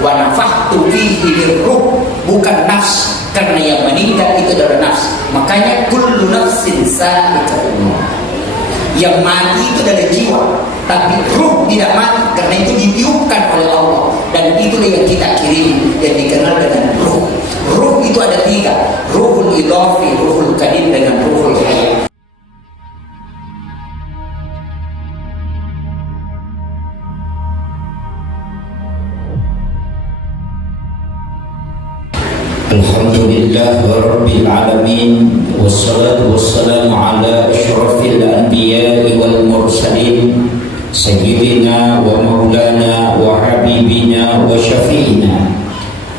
wa nafakhtu fihi min ruh, bukan nafs, karena yang meninggal itu adalah nafs. Makanya kullu nafsin sa'iqatun maut. Yang mati itu adalah jiwa, tapi ruh tidak mati karena itu ditiupkan oleh Allah, dan itulah yang kita kirim yang dikenal dengan ruh. Ruh itu ada tiga: ruhul idhafi, ruhul kadim, dengan ruhul hayat. Alhamdulillah Rabbil Alamin, wassalatu wassalamu ala ashrafil anbiya'i wal mursalin, sayyidina wa maulana wa habibina wa syafi'ina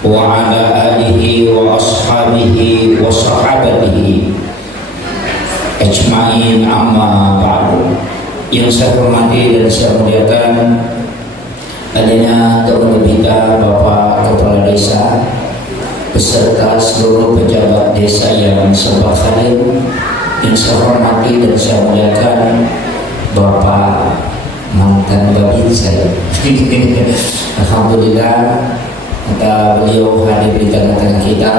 wa ala alihi wa ashabihi wa sahabatihi ajma'in, amma ba'du. Yang saya hormati dan saya muliakan adanya Tuan kita Bapak Kepala Desa beserta seluruh pejabat desa yang sempat hadir. Yang saya hormati dan saya muliakan Bapak mantan babin saya. Alhamdulillah kata beliau hadir di tengah-tengah kita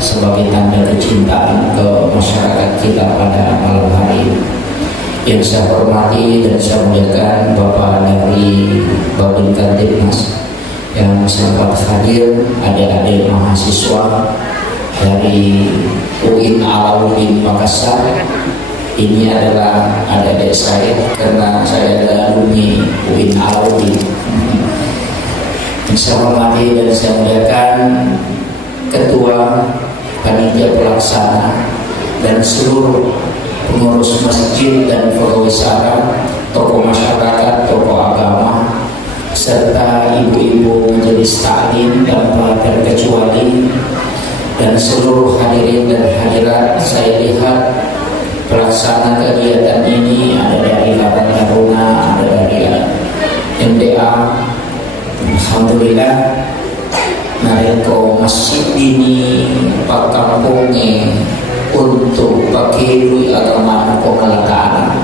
sebagai tanda kecintaan ke masyarakat kita pada malam hari ini. Yang saya hormati dan saya muliakan Bapak dari Babin Kantipmas yang sempat hadir, adik-adik mahasiswa dari UIN Alauddin Makassar. Ini adalah adik-adik saya karena saya adalah alumni UIN Alauddin. Saya hormati dan saya muliakan Ketua Panitia Pelaksana dan seluruh pengurus masjid dan pegawai syara, tokoh masyarakat, tokoh agama, serta ibu-ibu majelis taklim tanpa terkecuali, dan seluruh hadirin dan hadirat. Saya lihat pelaksana kegiatan ini ada dari Lapan Taruna, ada dari MDA. Alhamdulillah nareko masjid ini pak kampungnya untuk pakai duit agama pemelakaan,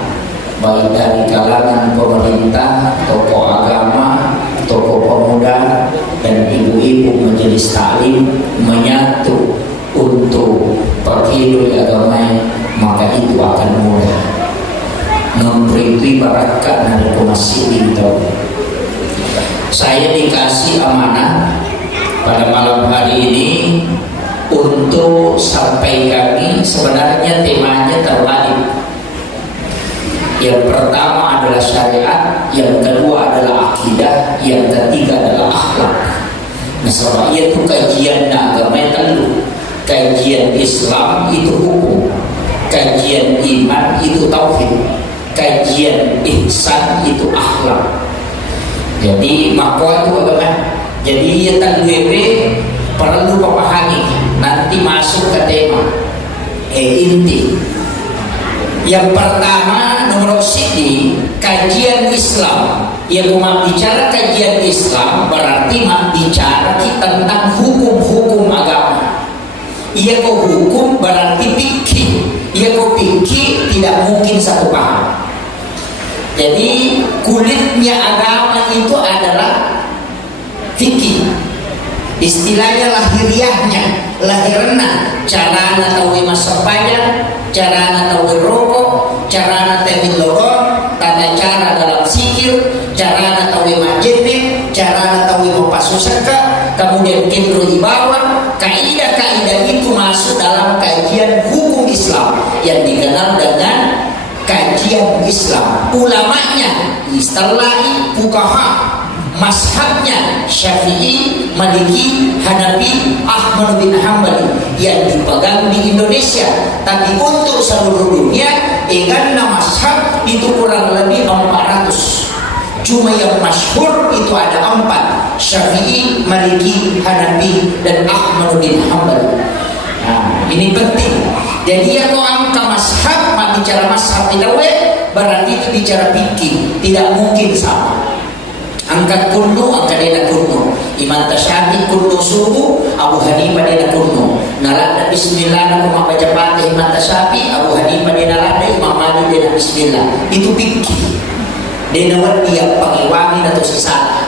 baik dari kalangan pemerintah, tokoh agama, tokoh pemuda, dan ibu-ibu majelis taklim menyatu untuk pakai duit agama, maka itu akan mudah memberi barakat dari masjid itu. Saya dikasih amanah pada malam hari ini untuk sampaikan. Sebenarnya temanya terbalik. Yang pertama adalah syariat, yang kedua adalah akidah, yang ketiga adalah akhlak. Nah, sebab itu kajian agama itu, kajian Islam itu hukum, kajian iman itu tauhid, kajian ihsan itu akhlak. Jadi makwa itu bagaimana? Jadi yang WB perlu memahami, nanti masuk ke tema inti. Yang pertama nomor sini kajian Islam. Yang mau bicara kajian Islam berarti mau bicara tentang hukum-hukum agama. Ia kok hukum berarti fikih. Ia kok fikih tidak mungkin satu paham. Jadi kulitnya agama itu adalah fikih. Istilahnya lahiriahnya, lahirna, carana tahu masa panjang, carana tahu rokok, carana tahu lorong, tata cara dalam sikir, carana tahu majene, carana tahu pasusaka, kemudian kindro di bawah. Kaidah-kaidah itu masuk dalam kajian hukum Islam yang dikenal dengan kajian Islam. Ulamanya istilahi fuqaha, mazhabnya Syafi'i, Maliki, Hanafi, Ahmad bin Hanbali yang dipegang di Indonesia. Tapi untuk seluruh dunia, karena mazhab itu kurang lebih 400. Cuma yang masyhur itu ada 4: Syafi'i, Maliki, Hanafi, dan Ahmad bin Hanbali. Nah, ini penting. Jadi ya kau angka mazhab, bicara mazhab tidak berarti itu bicara fikih, tidak mungkin sama. Angkat kullu, angkat dena kullu. Imam Tasyafi kullu subuh, Abu Hanifah dena kullu. Nalada bismillah naku baca Fatihah Imam Tasyafi, Abu Hanifah dena lada, Imam Malik dena bismillah. Itu fikih. Dena wadi yang pangiwangi atau sisana.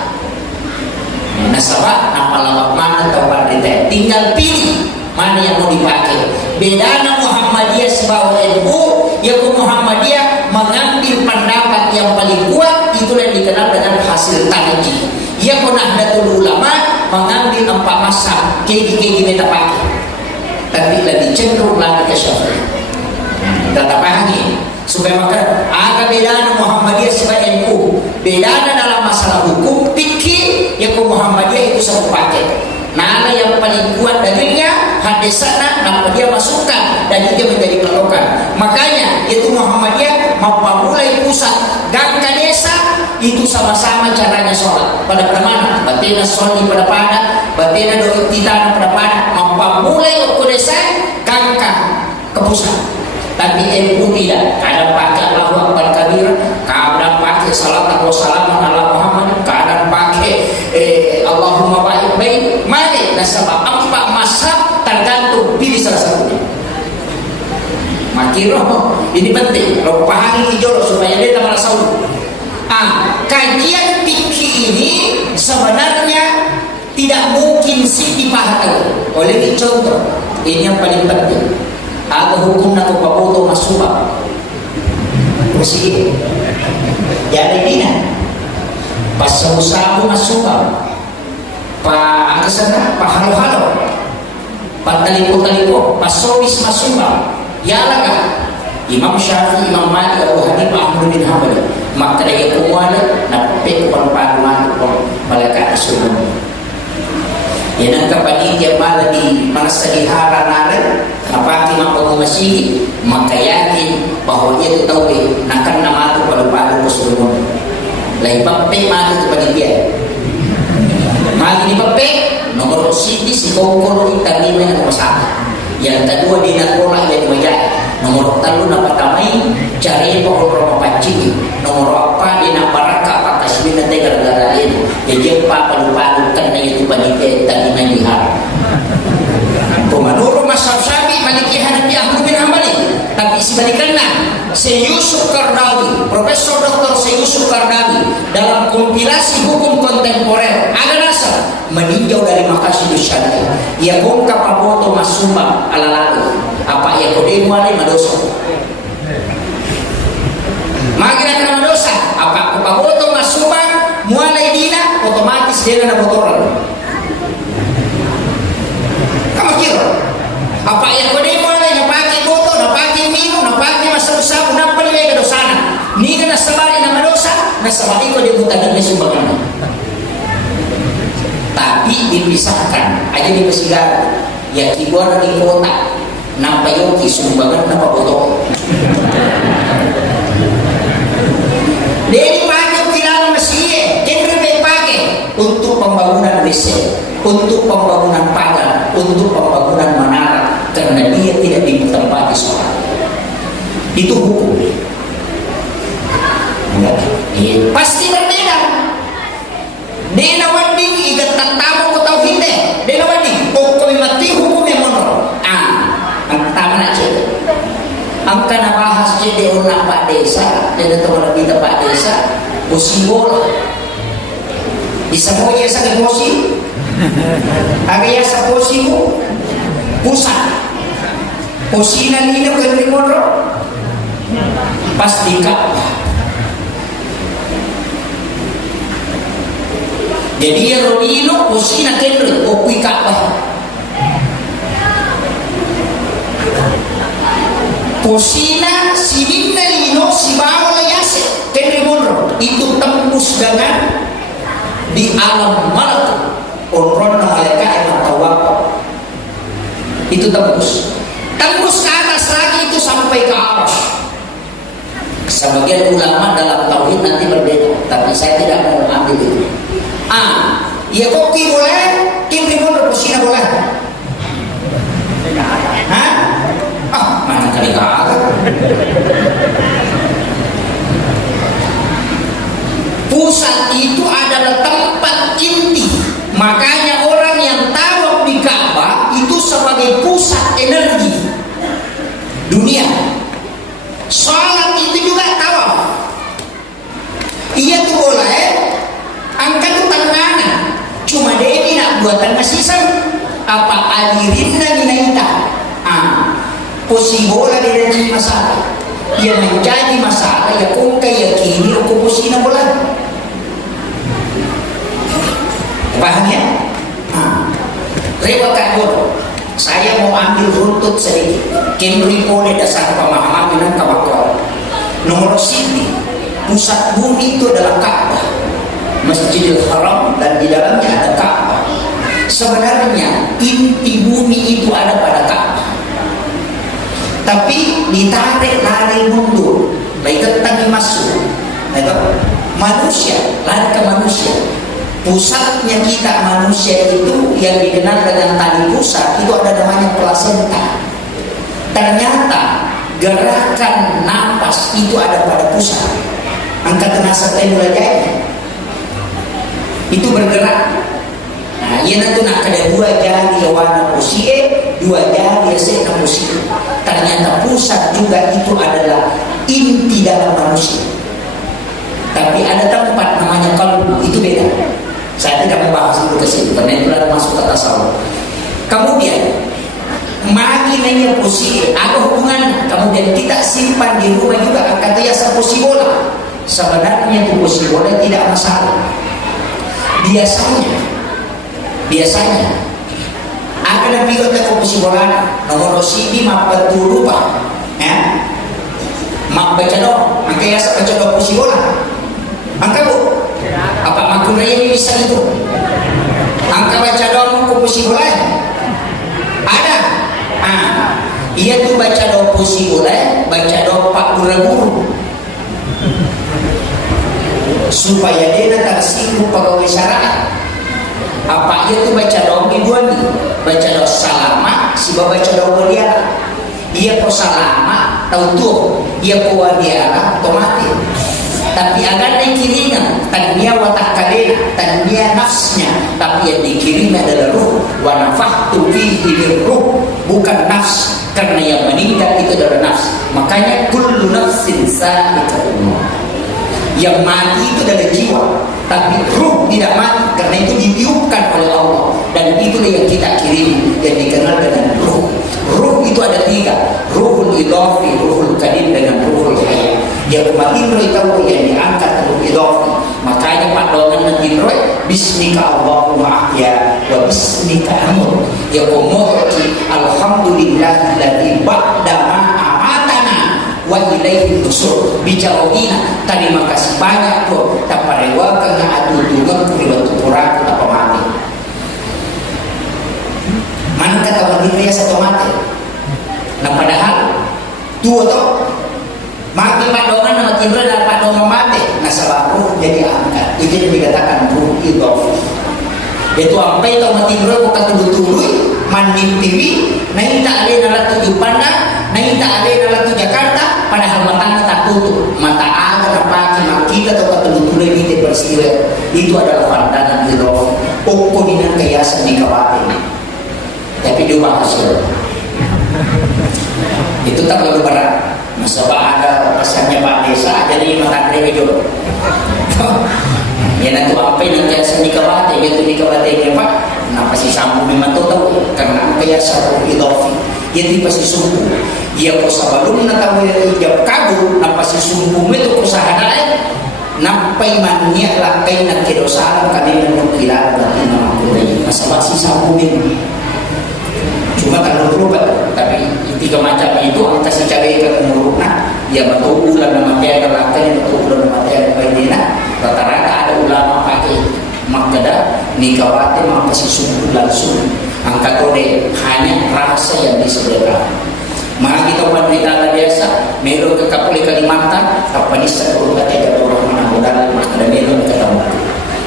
Nasabah napalawak mana atau pardita, tinggal pilih mana yang mau dipakai. Bedana Muhammadiyah sebagai NU, yaitu Muhammadiyah mengambil pendapat yang paling kuat, itulah yang dikenal dengan hasil tarjih. Yaitu Nahdlatul Ulama mengambil 4 mazhab, kayak kita pakai, tapi lebih cenderung lagi ke Syafi'i. Kita pahami supaya maka ada bedana Muhammadiyah sebagai NU, bedana dalam masalah hukum fikih, yaitu Muhammadiyah itu satu paket. Nah, yang paling kuat dalilnya hadisana, nama dia masukkan dan dia menjadi patokan. Makanya itu Muhammadiyah memulai pusat gang ke desa itu sama-sama caranya sholat. Pada mana? Batina sholat pada batina doa kita pada memulai ke desa gang ke pusat. Tapi NU tidak. Kadang pakai Allahu Akbar kabir, kadang pakai salat atau salaman ala Muhammad, kadang pakai Allahumma baik baik. Mari nasabah 4 mazhab tergantung pilih salah satunya. Makiro ini penting. Lo pahami ijolo supaya dia tak merasa kajian fikih ini sebenarnya tidak mungkin sih dipahami. Oleh contoh, ini yang paling penting. Ada hukum na papoto masubang masih jadi dina pas sabu masubang pa ang sana pa halo-halo pa taliko-taliko pa sowis masubang yalaga Imam Syafi'i, Imam Malik, Abu Hanifah, Ahmad bin Hanbal maknanya kumwala na pagpapaluan ko malaka asunod. Yan ang kapanitia mala di mga salihara natin kapag mapagmasihi makayakin bahwa dia ketahui nakan namato palu-palu ko sulungan lahi pape mato ito panigyan magi ni pape nomor city si Kongkolo itarima ng masaka yang kedua di nakola yang majaya nomor 3 na patamay cari po orang mapancing nomor 4 di nabaraka pakasmin na tegar-gara itu jadi pa palu-palu kan na itu panigyan tarima yang dihara Menurut mazhab Syafi'i Maliki Hanafi Ahmad bin Hanbal, tapi sebaliknya Syekh Yusuf Qaradawi, Profesor Dr. Syekh Yusuf Qaradawi dalam kompilasi hukum kontemporer ada nasar meninjau dari Maqasidus Syariah. Ia bongkar papoto masumba ala lalu apa ia kode mulai madosa. Magina kana madosa apa papoto masumba mulai dina otomatis dia na botoran. Kamu kira apa yang kau demo ada yang pakai botol, yang pakai minum, yang pakai masalah-masalah, nak pergi ke dosana. Ni kena sebari nama dosa, nak sebari kau dia bukan dengan sumbangan. Tapi dipisahkan, aja di Besigar, ya kibuan di kota, nampak yoki sumbangan nampak botol. Dia dipakai kilang mesin, kena pakai untuk pembangunan WC, untuk pembangunan pagar, untuk pembangunan menara, karena dia tidak ditempati sholat. Itu hukum. Pasti berbeda. Dena wanding ikat tamu ko tauhid deh. Dena wanding hukum mati hukum yang monor. Ang tama na siya. Ang kanabahas siya de una Pak Desa, de teman kita Pak Desa, usibola. Bisa mo iya sa emosi? Agaya sa posi mo pusat posina nino ke limoro pas dikap jadi ya rodino posina kenre opui kapah posina sininna lino sibawa layase kenre monro itu tembus dengan di alam malakut Onron na malaikat yang tawakal itu tembus ke atas lagi itu sampai ke atas. Sebagian ulama dalam tauhid nanti berbeda, tapi saya tidak mau ambil itu. Ya kopi boleh, kini boleh, posina boleh. Mana kali kagak? Pusat itu adalah tempat inti. Makanya orang yang tawaf di Ka'bah itu sebagai pusat energi dunia. Salat itu juga tawaf. Ia tuh boleh angkat tangan kanan. Cuma dia dan masisang apa alirin na minaita posibola din ang masalah yang menjadi masalah ya kung kayakini o kumusina bola. Paham ya? Rewakan bodoh. Saya mau ambil runtut sedikit. Kendri oleh dasar pemahaman dan kawan-kawan. Nomor sini, pusat bumi itu adalah Ka'bah, Masjidil Haram, dan di dalamnya ada Ka'bah. Sebenarnya inti bumi itu ada pada Ka'bah, tapi ditarik lari mundur, baik tentang masuk, manusia lari ke manusia. Pusatnya kita manusia itu yang dikenal dengan tali pusat itu ada namanya plasenta. Ternyata gerakan napas itu ada pada pusat. Angkat nasa mulai jadi itu bergerak. Nah, ia nanti nak ada dua jari warna posie, dua jari sena posie. Ternyata pusat juga itu adalah inti dalam manusia. Tapi ada tempat namanya kalbu, itu beda. Saya tidak membahas itu ke sini karena itu ada masuk ke tasawuf. Kemudian magi nanya posie ada hubungan. Kemudian kita simpan di rumah juga kata ya posie bola. Sebenarnya itu posie bola tidak masalah. Biasanya akan lebih ke posie bola nomor sibi mapa turupa ya mak baca dong angka ya baca dong posie bola angka bu apa makunanya ini bisa itu angka baca dong posie bola ada iya tuh baca dong posie bola baca dong pak guru supaya dia tersinggung pegawai syariat. Apa ia tu baca doa dua ni, baca doa salama, si baca doa waliara. Ia ko salama, tahu tu, ia ko waliara, otomatis. Tapi agar dikirimkan, tania watak kadena, tania nafsnya, tapi yang dikirim adalah ruh. Wa nafahtu fihi ruh, bukan nafs, karena yang meninggal itu adalah nafs. Makanya kullu nafsin sa'iqatun. Yang mati itu adalah jiwa, tapi ruh tidak mati karena itu ditiupkan oleh Allah, dan itulah yang kita kirim yang dikenal dengan ruh. Ruh itu ada tiga, ruhul idhafi, ruhul kadim, dengan ruhul hayat. Yang kemarin itu yang diangkat ruh idhafi. Makanya Pak Dongan nanti bismika Allahumma ahya wa bismika amut. Ya qomoti alhamdulillahilladzi ba'da ma wa ilaihi nusur. Bicara ina terima kasih banyak tuh tak parewa kena atutungan kuriwatu kurang apa mati mana kata begitu ya satu mati. Nah padahal dua tuh mati Pak Dongan nama Tindra dan Pak Dongan mati. Nah sebab ruh jadi angkat itu yang dikatakan ruh idhafi. Itu sampai tahu mati bro bukan tulu-tulu mandi piwi naik tak ada dalam tujuh pandang naik tak ada dalam tujuh Jakarta padahal matanya tak tutup mata ada apa kita atau tulu-tulu ini bersiwa itu adalah pandangan hidup pokok dengan kiasan di kawatin tapi dia hasil itu tak terlalu berat masa ada pesannya Pak Desa jadi mata mereka juga ya nanti apa yang nanti nikawate itu nikawate ini Pak kenapa sih sambung memang tahu karena kayak satu idofi jadi pasti sumbu ya kok sebelum tahu jawab kabur apa sih sumbu itu usaha lain nampai mania lah kayak nak kedosa kami menukila berarti nama kuda masalah sih sambung ini cuma kalau berubah tapi tiga macam itu angka secara kemurunan ya betul ulang nama dia adalah yang betul ulang nama dia adalah rata-rata ada ulama pakai makada nikawati maka si sumbu langsung angka kode hanya rasa yang disebutkan. Maka kita wanita biasa melo ke Kapolri Kalimantan kapanisa ke tidak orang menanggulan makada melo ketemu.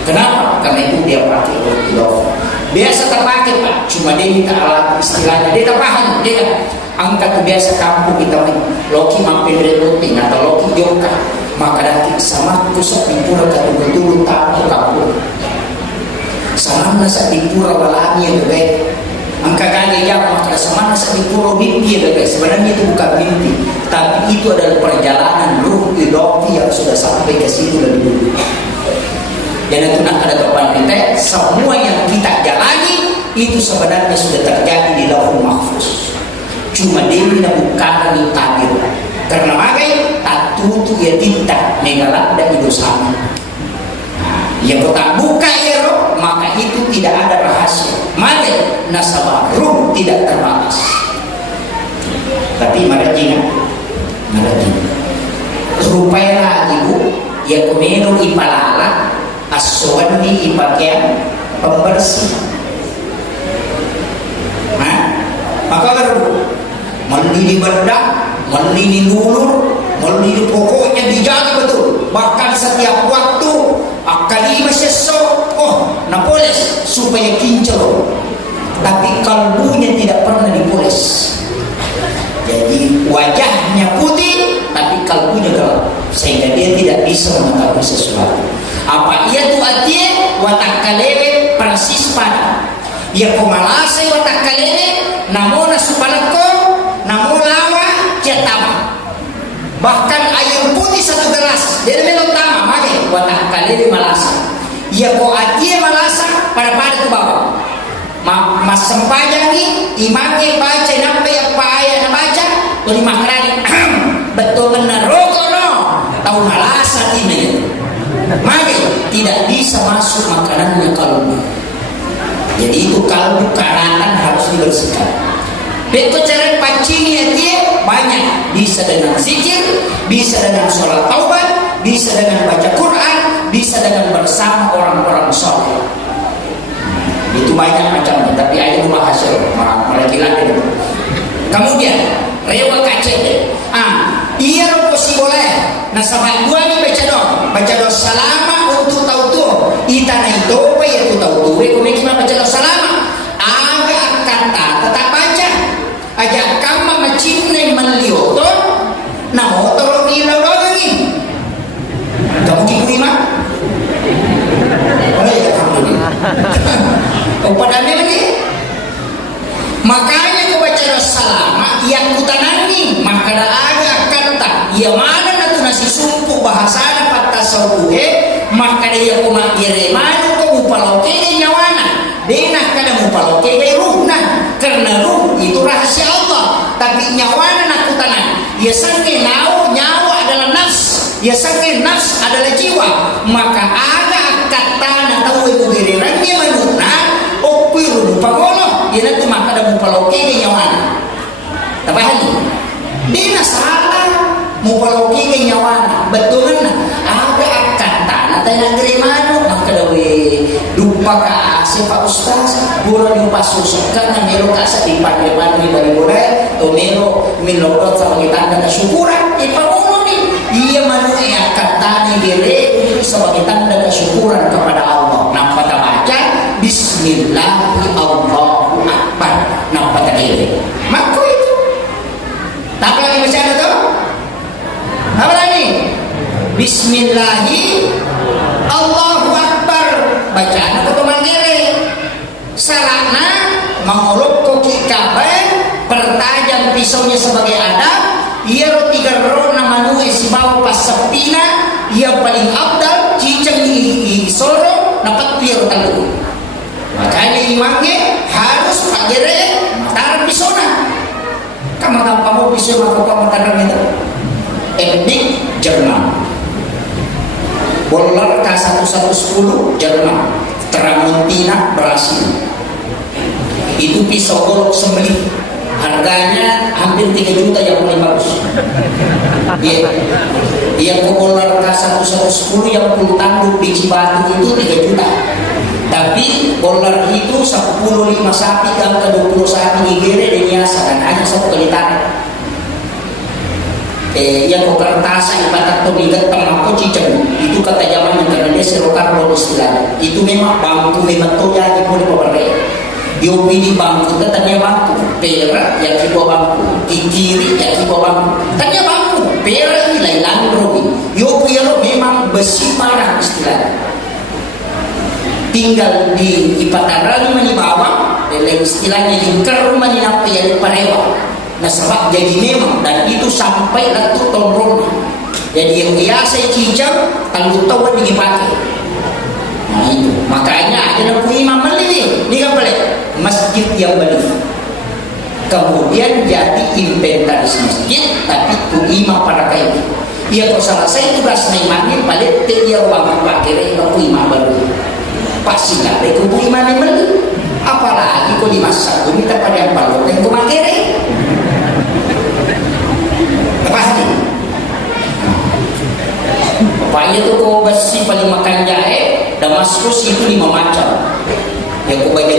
Kenapa? Karena itu dia pakai idof. Biasa terpakai Pak, cuma dia minta alat istilahnya dia tak paham dia angkat biasa kampung kita loki mampir rutin atau loki joka maka daki sama kusuk di pura katu betul tahu kampung sama nasa di pura walami yang baik angka kali ya maka sama nasa di pura mimpi yang baik sebenarnya itu bukan mimpi tapi itu adalah perjalanan ruh idofi yang sudah sampai ke situ lebih dulu dan itu nak ada depan kita semua yang kita jalani itu sebenarnya sudah terjadi di Lauhul Mahfuz. Cuma Dewi bukan di tabir. Karena magai tatutu ya tinta megalada itu sama. Yang kota buka ya roh, maka itu tidak ada rahasia. Magai nasabah ruh tidak terbatas. Tapi marajina, rupanya ibu ya kumeno ipalala aswani ipakaian pembersih. Maka baru mandi di bedak, mandi di dulur, mandi di pokoknya dijaga betul. Bahkan setiap waktu akali sesok, napoles supaya kinclong. Tapi kalbunya tidak pernah dipoles. Jadi wajahnya putih, tapi kalbunya gelap, sehingga dia tidak bisa mengetahui sesuatu. Apa ia tu atie watak kalele persis pada. Ia pemalase watak kalele, namona supalako, namolawa jatama. Bahkan air putih satu gelas, dari melon tama, makai watak kalele malasa. Ia ko atie malasa pada ke bawah. Mas sempajang ni imamnya baca nampai apa ayat na baca boleh makrani betul benar rokok no tahu malasa ini mari tidak bisa masuk makanannya kalbu. Jadi itu kalbu karatan harus dibersihkan. Betul cara pancingnya dia banyak, bisa dengan zikir, bisa dengan sholat taubat, bisa dengan baca Quran, bisa dengan bersama orang-orang soleh. Itu banyak macamnya, tapi ayo rumah hasil mereka. Kemudian rewa kacet. Iya rokosi boleh. Nah sama dua ni baca doa salama untuk tahu tu. Ita na itu apa ya tu tahu tu. Kau baca doa salama. Agak kata tetap baca. Aja kama macam ni melioto. Nah motor ni lawan lagi. Kamu kikuri mah? Boleh ya kamu ni. Pada lagi makanya kau baca doa salama yang kutanani maka dah agak kata ia mana natu nasi sumpu bahasa dapat tasawuhe maka dia kau makire mana kau upaloke nyawana denah kada upaloke ruhna karena ruh itu rahasia Allah tapi nyawana nak kutanan ia sangke nyawa adalah nafs ia sangke nafs adalah jiwa maka agak kata nak tahu ibu dirirannya menuna okwiru pagono ia nanti maka ada mupaloke ke nyawana tapi dia salah mupaloke ke nyawana betul kan ada akan tanah tanya terima maka dawe lupa ka siapa ustaz bulan lupa susuk karena melo kasa dipan-dipan dari boleh to melo sama kita ada syukuran ipamono nih ia manusia akan tani dire sebagai tanda kesyukuran kepada Allah nampak baca Bismillahi Allahu Akbar nampak tadi maka itu tak lagi baca itu apa lagi Bismillahi Allahu Akbar bacaan atau kemangkiri salahna mengolok koki kabel pertajam pisaunya sebagai adab ia roti garona manue si bawa pas sepina ia paling abdal cicang di soro dapat pier talu makanya imamnya harus pagere tar pisona kamu pisau maka kamu tanam itu edik Jerman Boller K1110 Jerman Tramontina Brasil itu pisau golok sembelih harganya hampir 3 juta yang paling bagus yang Boller K1110 yang full tanduk di Cibatu itu 3 juta tapi boller itu 15 sapi ke 20 sapi ngigere dan biasa dan hanya satu kali tarik yang kau kertas ibarat tu lihat temako ciceng itu kata zaman karena dia serokar lulus istilahnya itu memang bangku memang tu ya di boleh berbeda yo pilih bangku tanya bangku perak yang kibo bangku kiri yang kibo bangku tanya bangku perak ini lain landrogi yo piero memang besi parah istilahnya tinggal di ipataran mani bawah dan istilahnya lingkar rumah ni apa yang parewa nah sebab jadi memang dan itu sampai letuk tonrona jadi yang biasa cicang tanggung tahu dipakai Nah itu, makanya ada yang imam beli nih, ini kan beli masjid yang beli. Kemudian jadi inventaris masjid, tapi tu imam pada kayak itu. Ia kok selesai tugas imamnya, balik dia uang pakai itu imam beli. Pasti nggak ada ku imam yang beli. Apalagi kau dimasak, kau minta pada yang balok yang kau pakai. Lepas ni. Bapaknya tu kau besi paling makan jahe, Damaskus itu 5 macam. Yang kau baca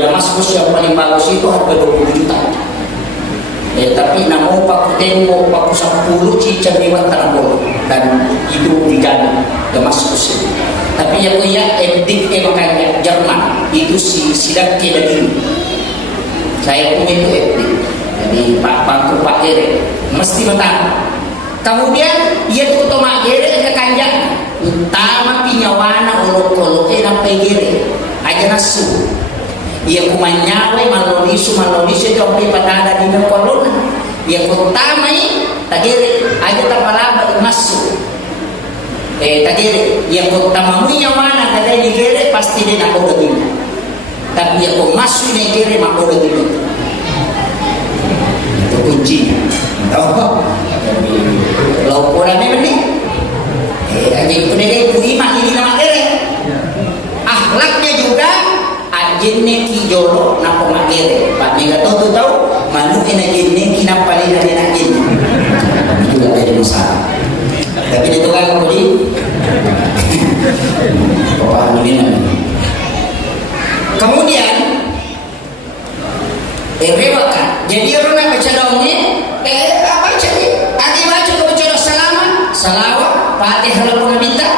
Damaskus yang paling bagus itu harga 20 juta. Tapi namun paku tembok, paku 10 cicak lewat tanah bolu dan itu digana Damaskus itu. Tapi yang punya edik makanya Jerman itu sidak daging. Saya punya itu edik. Jadi paku Pak Gere mesti mentah. Kemudian ia tu tomak gere ke kanjang utama pinyawana olok-olok nampai gere aja nasu ia kumanyawe malonisu jompi patada di kolon ia utama tagere aja tapalaba masu tagere ia utama munyawana kada di gere pasti dia nak udah gini tapi ia masu di gere mak udah gini itu kuncinya tahu lauk orangnya benih anjing itu dia itu imam ini nama kere akhlaknya juga anjingnya kijolo napa makere pak nggak tahu manu kena anjingnya kenapa dia ada anjing itu gak ada masalah tapi dia tukang kemudian paham ini kemudian rewakan jadi orang nak baca dongeng apa jadi tadi baca ke baca salawat Fatihah lalu minta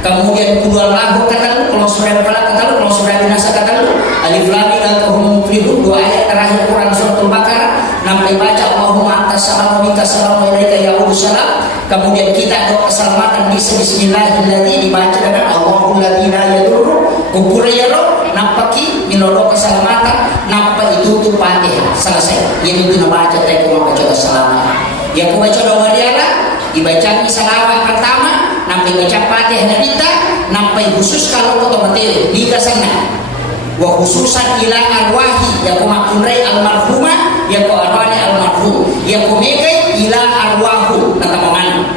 kemudian kedua lahu kata lu kalau surah Al-Falaq kata lu kalau surah An-Nas kata lu alif lam mim al-hum muflihun 2 ayat terakhir Quran surah Al-Baqarah sampai baca Allahumma antas salam wa minka salam wa ilaika ya'udhu salam kemudian kita doa keselamatan bismillahirrahmanirrahim dibaca dengan Allahul ladzi la yadurru kuburayaro napaki minodo keselamatan napa itu tu Fatihah selesai yang itu baca tadi mau baca selamat yang ku baca doa dia dibaca salawat pertama nampai baca Fatihah nabita nampai khusus kalau kau materi di kasana wa khususan ila arwahi ya ku makunrai almarhumah ya ku arwani almarhum ya ku megai ila arwahu natamangan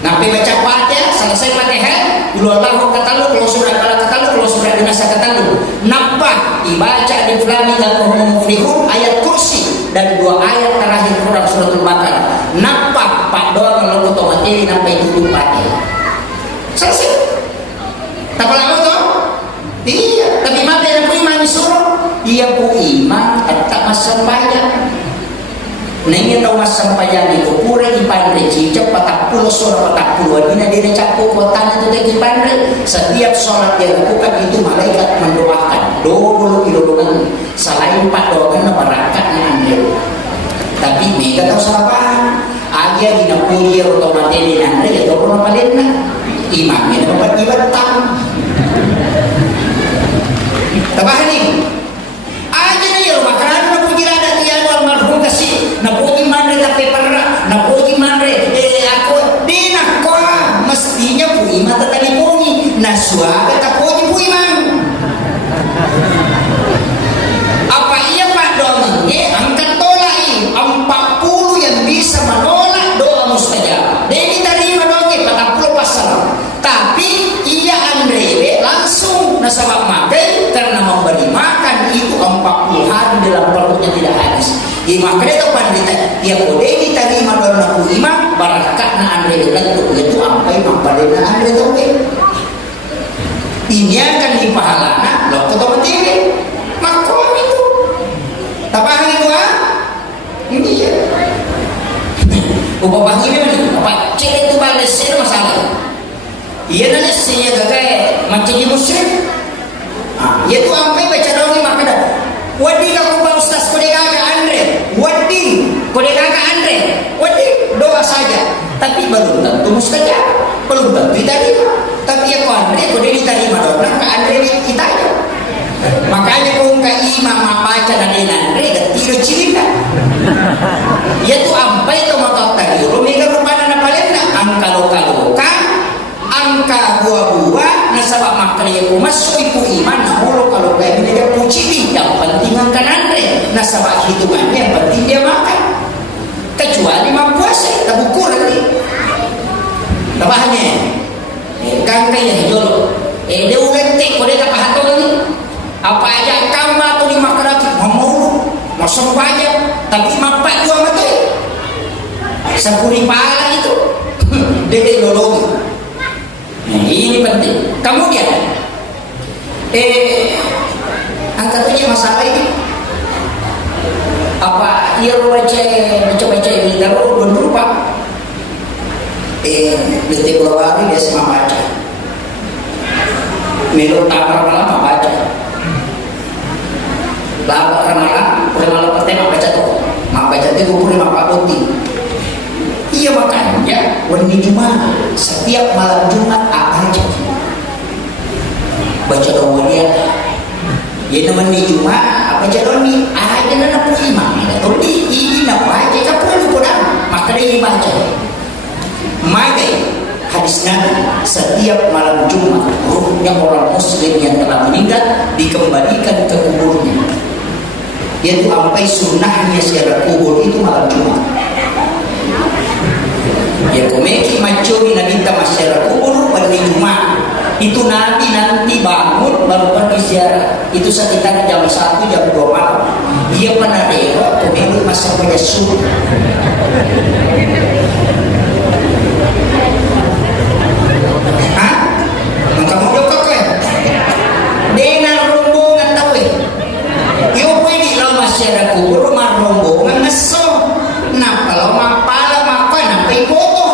nampai baca Fatihah selesai Fatihah dulu Allah katalu kalau surah Al-Falaq katalu kalau surah An-Nas katalu nampak dibaca di fulani dan muflihun ayat kursi dan 2 ayat terakhir Quran surah Al-Baqarah nampak pak doa kalau otomatis nampai dulu Fatihah selesai tak lama toh iya tapi mana yang ku imam suruh iya ku imam tak masam banyak nengin tahu masam banyak itu pura di pandai cicak 40 surah 40 dina dia cakup kota itu di pandai setiap sholat dia lakukan itu malaikat mendoakan 20 kilo doang selain 4 doang berakatnya andil tapi mereka tahu salah aja dina puji otomatis di nanda ya tahu apa lena imamnya dapat dibatang tabah nih aja nih ya makanan na puji ada tiada almarhum kasih na puji mandre tapi perra na puji mandre aku dina ko mestinya pu imam tadi puji na suaga tak puji pu imam apa iya pak dongeng angkat tolai 40 yang bisa menolak doa mustajab dia diterima dongeng 40 pasal tapi ia Andre langsung nasabak makan karena memberi makan itu 40 hari dalam perutnya tidak habis maka dia tahu pandita dia kode diterima doa naku imam barakatna Andre lentuk itu sampai mampadena Andre tahu ini akan dipahalana loh ketemu tiri makom itu tapahan itu ini ya upah ini apa cek itu balesnya masalah iya nana sehnya gagal macam di muslim iya tu sampai baca dongeng maka dah wadi kaku pak ustaz kode kakak Andre wadi kode kakak Andre wadi doa saja tapi belum tentu mustajab belum tentu diterima tapi ya kau Andre kode diterima doa ke Andre kita aja makanya kau ke imam baca dari Andre dan tidak cerita ya tu sampai tu motor tadi rumah rupanya napalena angkalo kan angka maka buah-buah nasabak makraya kumas ibu iman namolo kalau kayak dia puji yang penting angkan andre nasabak hitungannya yang penting dia makan kecuali mampu puasa tak buku lagi tabahannya kan kayak hijau dia ulentek kau dia tak pahato lagi apa aja kamu atau lima keraki mau masuk banyak tapi mampat dua mati sepuri pala itu dia lologi. Nah, ini penting. Kemudian angkat aja masalah ini apa ia baca ini kalau belum lupa detik hari dia semua baca melu tamar malam baca lama malam pertama baca tuh baca itu pun lima putih. Iya makanya wani Jumat setiap malam Jumat apa aja baca doa dia ya namanya Jumat apa aja doni aja nana imam doni ini apa aja tak perlu kodam maka dia baca maka hadis Nabi setiap malam Jumat ruhnya orang muslim yang telah meninggal dikembalikan ke kuburnya yaitu sampai sunnahnya ziarah kubur itu malam Jumat. Ya komeki macuri nabi ta masyarakat kubur pada Jumat itu nanti bangun baru pergi ziarah itu sekitar jam 1 jam 2 malam dia pernah dewa komeki masa pada subuh kamu joko kan dena rombongan tahu yo pwede lo masyarakat kubur mah rombongan ngeso nah kalau mapala makan sampai foto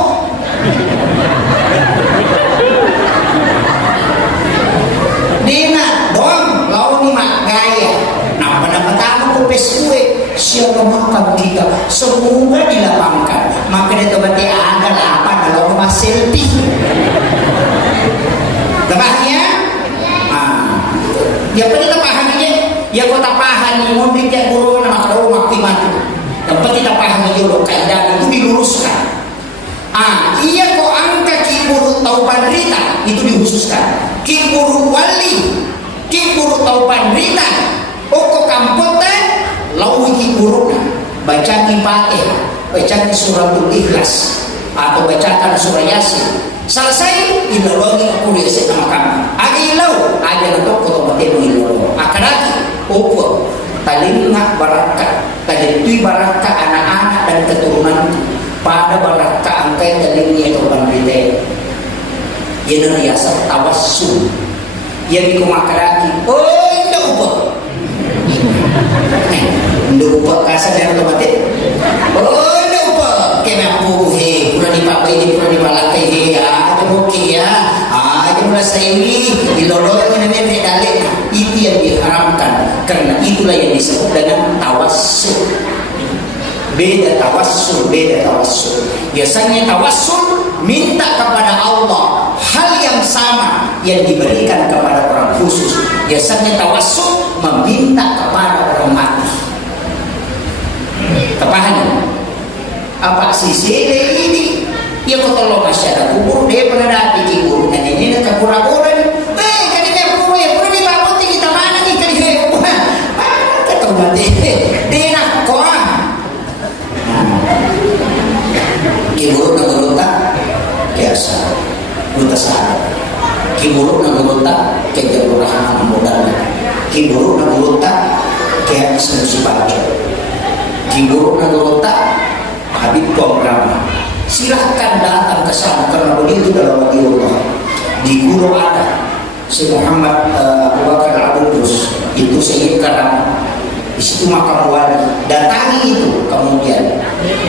dina doang lau ni mak gaya nah pada pertama kupes kue siapa makan kita semoga dilapangkan maka dia berarti ada apa dalam rumah selfie lebahnya ya apa kita paham aja ya kota paham mau bikin guru nama kau makiman yang penting kita pahami dulu kaidah itu diluruskan. Iya kok angka kiburu tauban rita itu dikhususkan. Kiburu wali, kiburu tauban rita. Oko kampote lawi kiburuna. Bacakan Fatihah, bacakan suratul Ikhlas atau bacakan surah Yasin. Selesai ilolongi aku lihat nama kamu. Ada ilau, ada nato kau bertemu ilolong. Akaraki, opo. Talinga baraka taditui baraka anak-anak dan keturunan pada baraka angkai talingnya korban bide yana biasa tawassul yang dikumakaraki indah upa indah upa kasar yang otomatis indah upa kenapa pura di papai ini pura di balakai ada bukti ya ada merasa ini dilolong ini dalek itu yang diharamkan karena itulah yang disebut dengan tawassul beda tawassul biasanya tawassul minta kepada Allah hal yang sama yang diberikan kepada orang khusus biasanya tawassul meminta kepada orang mati kepahami apa sisi ini ya kau tolong masyarakat kubur dia pernah dati kubur dan ini nak kabur-kaburan jadi dia kubur ya pernah dibangun kita mana ni kali kata mati dia nak koang kiburu nak gerutak biasa gerutak sadar kiburu nak gerutak kegerurahan modal kiburu nak gerutak kayak semusi baca kiburu nak gerutak Habib program silahkan datang ke sana karena begitu dalam hati Allah di guru ada si Muhammad Abu Bakar Al-Abudus itu Sayyid Karam di situ makam wali datangi itu kemudian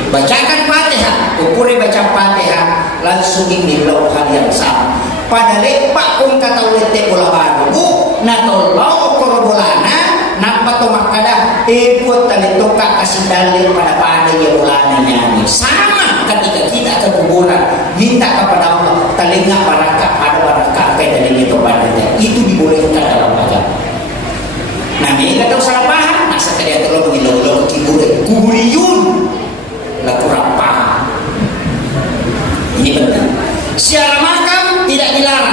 bacakan Fatihah ukure baca Fatihah langsung dibilau hal yang sama pada lepak kung kata ulete bola baru natolong korobolana nampak to makada ikut tali toka kasih dalil pada ya bolana nyanyi sama ketika kita ke kuburan minta kepada Allah telinga barakah ada barakah kayak dari itu pada itu dibolehkan dalam agama nah ini kata salah paham masa tadi terlalu mengilau kuburiyun lah kurang paham ini penting siara makam tidak dilarang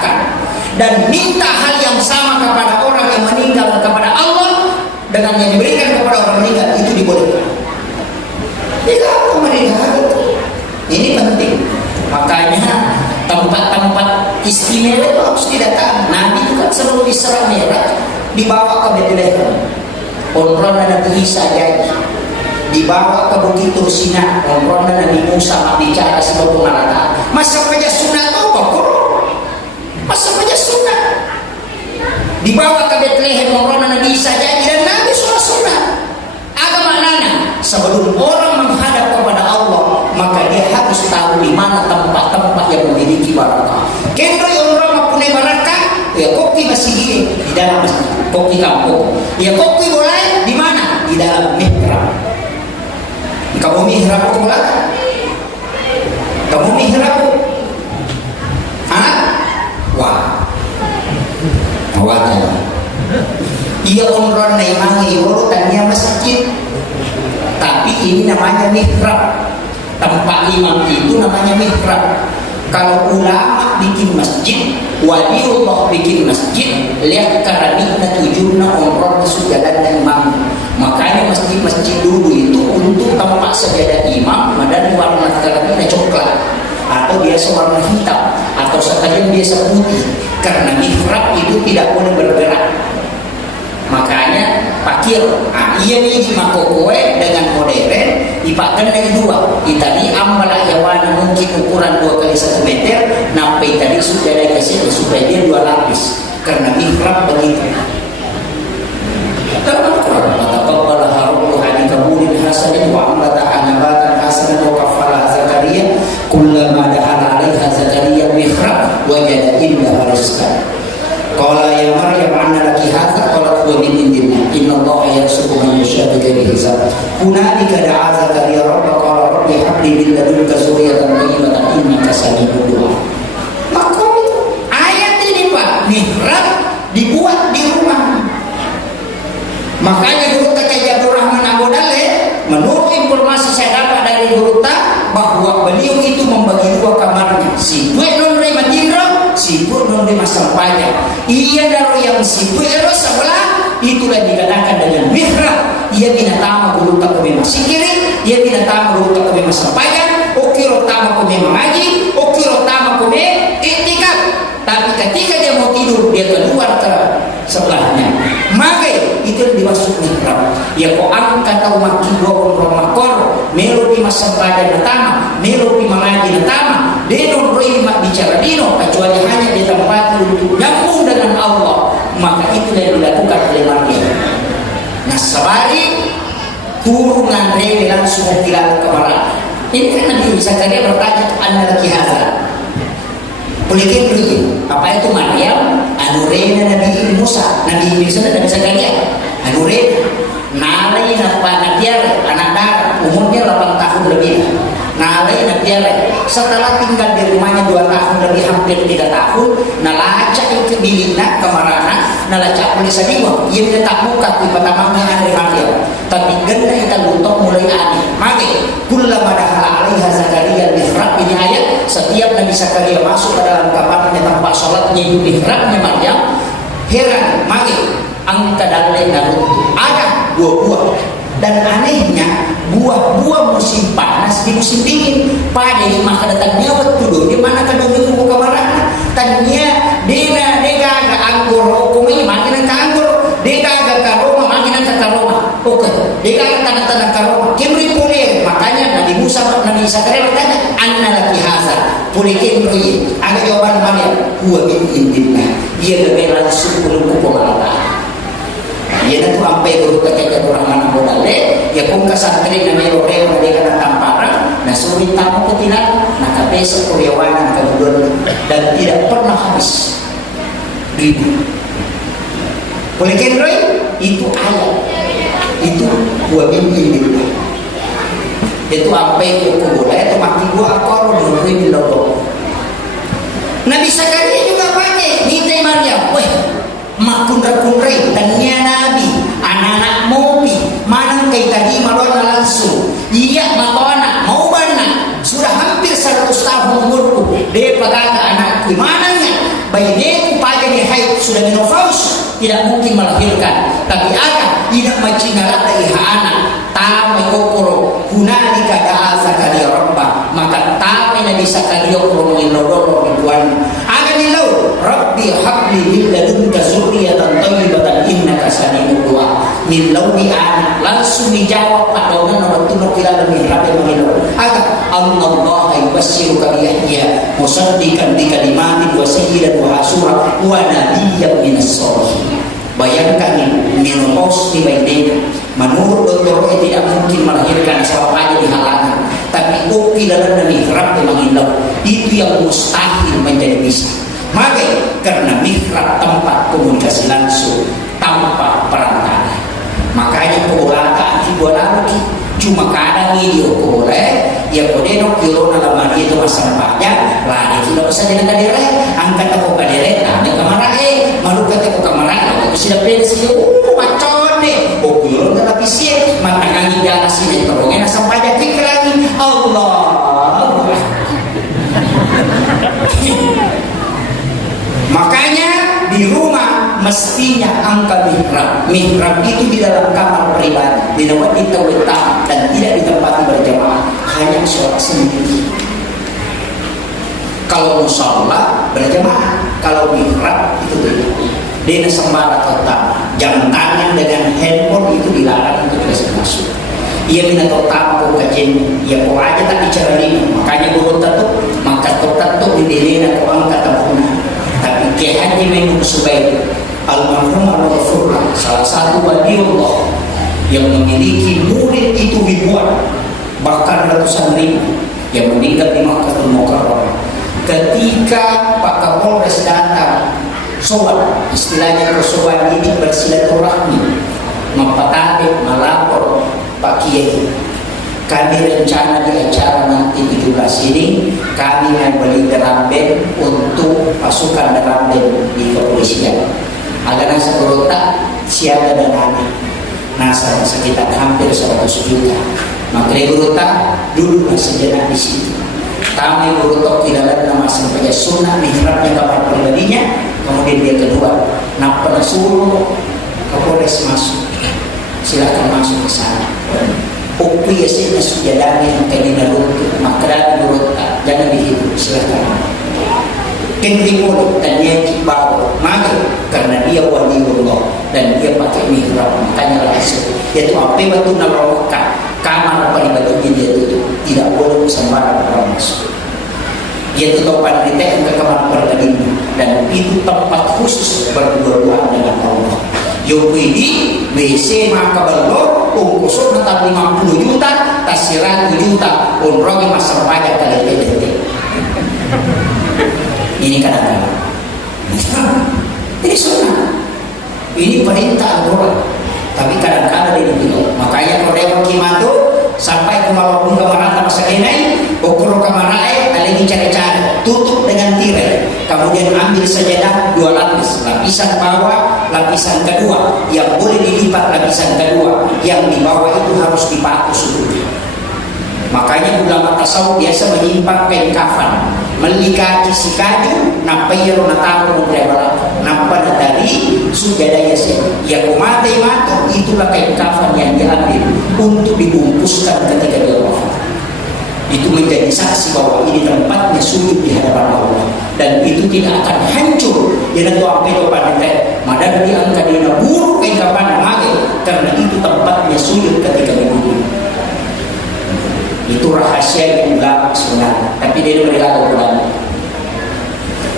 sesatkan dan minta hal yang sama kepada orang yang meninggal kepada Allah dengan yang diberikan kepada orang meninggal, itu dibolehkan. Tidak meninggal itu. Ini penting. Makanya tempat-tempat istimewa itu harus didatangi. Nabi itu kan selalu Isra Mi'raj dibawa ke Bethlehem. Umrahnya Nabi Isa jadi dibawa ke Bukit Tursina. Umrahnya Nabi Musa bicara sebuah pengalaman. Masa saja sunat apa kok? Masa saja sunat. Dibawa ke Bethlehem. Umrahnya Nabi Isa jadi dan Nabi sunat. Agama nana sebelum orang menghadap kepada Allah, maka dia harus tahu di mana tempat-tempat yang memiliki barakah. Kendo yang orang punya barakah, ya kopi masih di dalam masjid, kopi kampung. Ya kopi boleh di mana? Di dalam mihrab. Kamu mihrab ke belakang? Kamu mihrab? Wah, awalnya. Ia umroh naimangi urutannya masjid, tapi ini namanya mihrab. Tempat imam itu namanya mihrab. Kalau ulama bikin masjid, waliullah bikin masjid, lihat karanina tujurna umroh sujadan dan imam. Makanya masjid-masjid dulu itu untuk tempat sajadah imam dan warna karanina coklat atau biasa warna hitam atau sekalian biasa putih, karena mihrab itu tidak boleh bergerak. Makanya pakir, iya nih makokoe dengan modern dipakai dari dua. Tadi ambala yawana mungkin ukuran 2 kali 1 meter, sampai tadi sudah ada kasih supaya dia 2 lapis. Karena mihrab begitu. Terangkan taqabbala Rabbuhu an qabulil hasanati wa ambata anabatan hasanatan wa kafala Zakaria kullama dahala 'alaiha Zakaria mihrab wajada indaha rizqan. Qala ya Maryam anna laki hadza qalat huwa min indillah innallaha yarzuqu man yasha'u bighairi hisab. Hunalika da'a Zakaria rabbahu qala rabbi hab li min ladunka dzurriyyatan thayyibatan innaka sami'ud du'a. Maka ayat ini Pak, mihrab dibuat di rumah. Makanya Guru Kakek Abdul Rahman Abu Daleh, menurut informasi saya dapat dari Guru Tak, bahwa beliau itu membagi 2 kamarnya. Si Bue non Rema Tindro, si Bue non Rema Sampaya. Ia dari yang si Bue sebelah, itulah dikatakan dengan mihrab. Ia binatama Guru Tak kami masih kiri, ia binatama Guru Tak kami Sampaya, ukiro tama kami mengaji, ukiro tama kami iktikaf. Tapi ketika dia mau tidur, dia keluar ke sebelahnya. Maka itu dimasuk mihrab. Ya kok angkat tahu maki 2 rumah kor, melo di masa pada natama, melo di mengaji natama, deno roi mak bicara dino, kecuali hanya di tempat untuk nyambung dengan Allah. Maka itu yang dilakukan oleh Maryam. Nah sebalik turunan Rewe langsung bilang ke Maryam. Ini kan Nabi Zakaria bertanya, anna laki hadza. Kulikin dulu, apa itu Maryam? Anurena Nabi Musa, Nabi Musa dan Nabi Zakaria. Anurena, nalai nabiare, anak darah, umurnya 8 tahun lebih. Nalai nabiare, setelah tinggal di rumahnya 2 tahun lebih, hampir 3 tahun, nalaca itu bilina kemarana, nalaca boleh sadiwa. Ia tidak tak buka di pertamanya hari Maryam. Tapi ganda kita lutok mulai aneh. Maka kullama dahala 'alaiha Zakaria mihrab, ini ayat setiap Nabi Zakaria masuk ke dalam kamarnya tempat sholatnya itu mihrabnya Maryam, heran. Maka angka dalil ada buah-buah, dan anehnya buah-buah musim panas di musim dingin. Pada maka datangnya betul di mana kedua itu buka marana. Tanya dega aga anggur hukumnya makin ke anggur, dega aga karoma makin ke karoma. Oke, dega tanda-tanda karoma. Kimri pulih. Makanya Nabi Musa Nabi Zakaria bertanya, anna laki hadza. Pulikin roye. Ada jawaban Maryam, huwa min indillah. Dia lebih langsung belum Allah. Ia itu sampai Guru Kakek Abdul Rahman Abu Daleh, ya pun kasantri na mero reo na deka tamparan, na sulit tamu ketinak, nakapesa kuryawanan kemudian dan tidak pernah habis ribu. Pulikin roye itu ayat. Itu gua mimpi itu. Itu sampai ke bola itu mati gua akor di logo. Nabi Zakaria juga pakai minta Maryam, weh makundra-kundrai tanya Nabi anak-anak mobi mana kay tadi malona langsung iya matona mau bana sudah hampir 100 tahun umurku dia pagaga anakku mananya bayi tidak mungkin melahirkan. Tapi ada tidak macinalat dari anak tamai kokoro hunalika da'a Zakaria rabbah, maka tamai Nabi Zakaria kokoro ngilodoro ridwan aga nilau rabbi habli min ladunka zurriyatan thayyibatan innaka sami'ud du'a. Nilau di anak langsung dijawab padongan orang tunok ila mihrab mengilau aga Allah yubassiruka bi Yahya musaddiqan bi kalimatin wa sayyidan wa hasura wa nabiyyan minas shalihin. Bayangkan min husni bainaina, menurut dokter tidak mungkin melahirkan sebab aja di halangan, tapi uki dalam mihrab mengilau itu yang mustahil menjadi bisa. Maka karena mihrab tempat komunikasi langsung tanpa perantara, makanya kolata anti lagi cuma kadang video boleh ya kodeno kilo na lamar itu masampahnya lah itu tidak usah jadi kadere angkat aku kadere nah di kamar malu kata aku kamar aku sudah pensi macon deh oh kilo na lapisi matangan ida sini terongena sampahnya pikir lagi Allah. Makanya di rumah mestinya angka mihrab. Mihrab itu di dalam kamar pribadi, tidak di tawitam dan tidak ditempati berjamaah, hanya sholat sendiri. Kalau musola berjamaah, kalau mihrab itu tidak. Dena sembara utama, jam tangan dengan handphone itu dilarang untuk masuk. Ia minat utama kajian, ya kau aja tak bicara lima. Makanya guru tentu, maka tentu di diri nak orang kata punah. Tapi Haji Maimun Subair almarhum al-Ghafurlah, salah satu waliullah yang memiliki murid itu ribuan, bahkan ratusan ribu yang meninggal di Makkah Mukarramah. Ketika Pak Kapolres datang sowan, istilahnya sowan ini bersilaturahmi, mempatahkan melapor Pak Kiai, kami rencana di acara nanti 17 ini kami membeli deraben untuk pasukan deraben di kepolisian. Agar nasa berota siaga dan anak nasa sekitar hampir 100 juta. Maka berota duduklah sejenak di situ. Kami berota tidak ada nama sampainya sunnah mihrabnya kamar pribadinya. Kemudian dia kedua, nak pernah suruh Kapolres masuk. Silakan masuk ke sana. Ukti yasinnya sujadani yang kini narut makra menurut jangan dihitung silakan. Kendri mulut dan dia bawa maka karena dia waliullah dan dia pakai mihrab makanya langsung yaitu apa batu nalawaka kamar pribadinya dia tutup tidak boleh sembarang orang masuk. Dia tutup pada ke kamar pribadinya dan itu tempat khusus berdua-duaan dengan Allah. Yopidi WC maka belum ungkusur tetap 50 juta tasiran 1 juta unrogi masa pajak kali TDT. Ini kadang-kadang ini sunnah, ini perintah agama, tapi kadang-kadang ini tidak. Makanya kalau dewan kimatu sampai ke bawah bunga marata masa ini ukur kamarai alih cari-cari tutup dengan tirai, kemudian ambil sajadah 2 lapis, lapisan bawah, lapisan kedua yang boleh dilipat, lapisan kedua yang di bawah itu harus dipaku seluruhnya. Makanya ulama tasawuf biasa menyimpan kain kafan, melikaji si kaju, napayro nataro nubrebalat, nampan dari sujadaya sih. Yang umatai mata itulah kain kafan yang diambil untuk dibungkuskan ketika dia wafat. Itu menjadi saksi bahwa ini tempatnya sujud di hadapan Allah dan itu tidak akan hancur. Jangan tuh apa itu pandai, madam diangkat di buruk kain kafan mage karena itu tempatnya sujud ketika di bumi. Itu rahasia yang ulama sebenarnya, tapi dia beritahu ulama.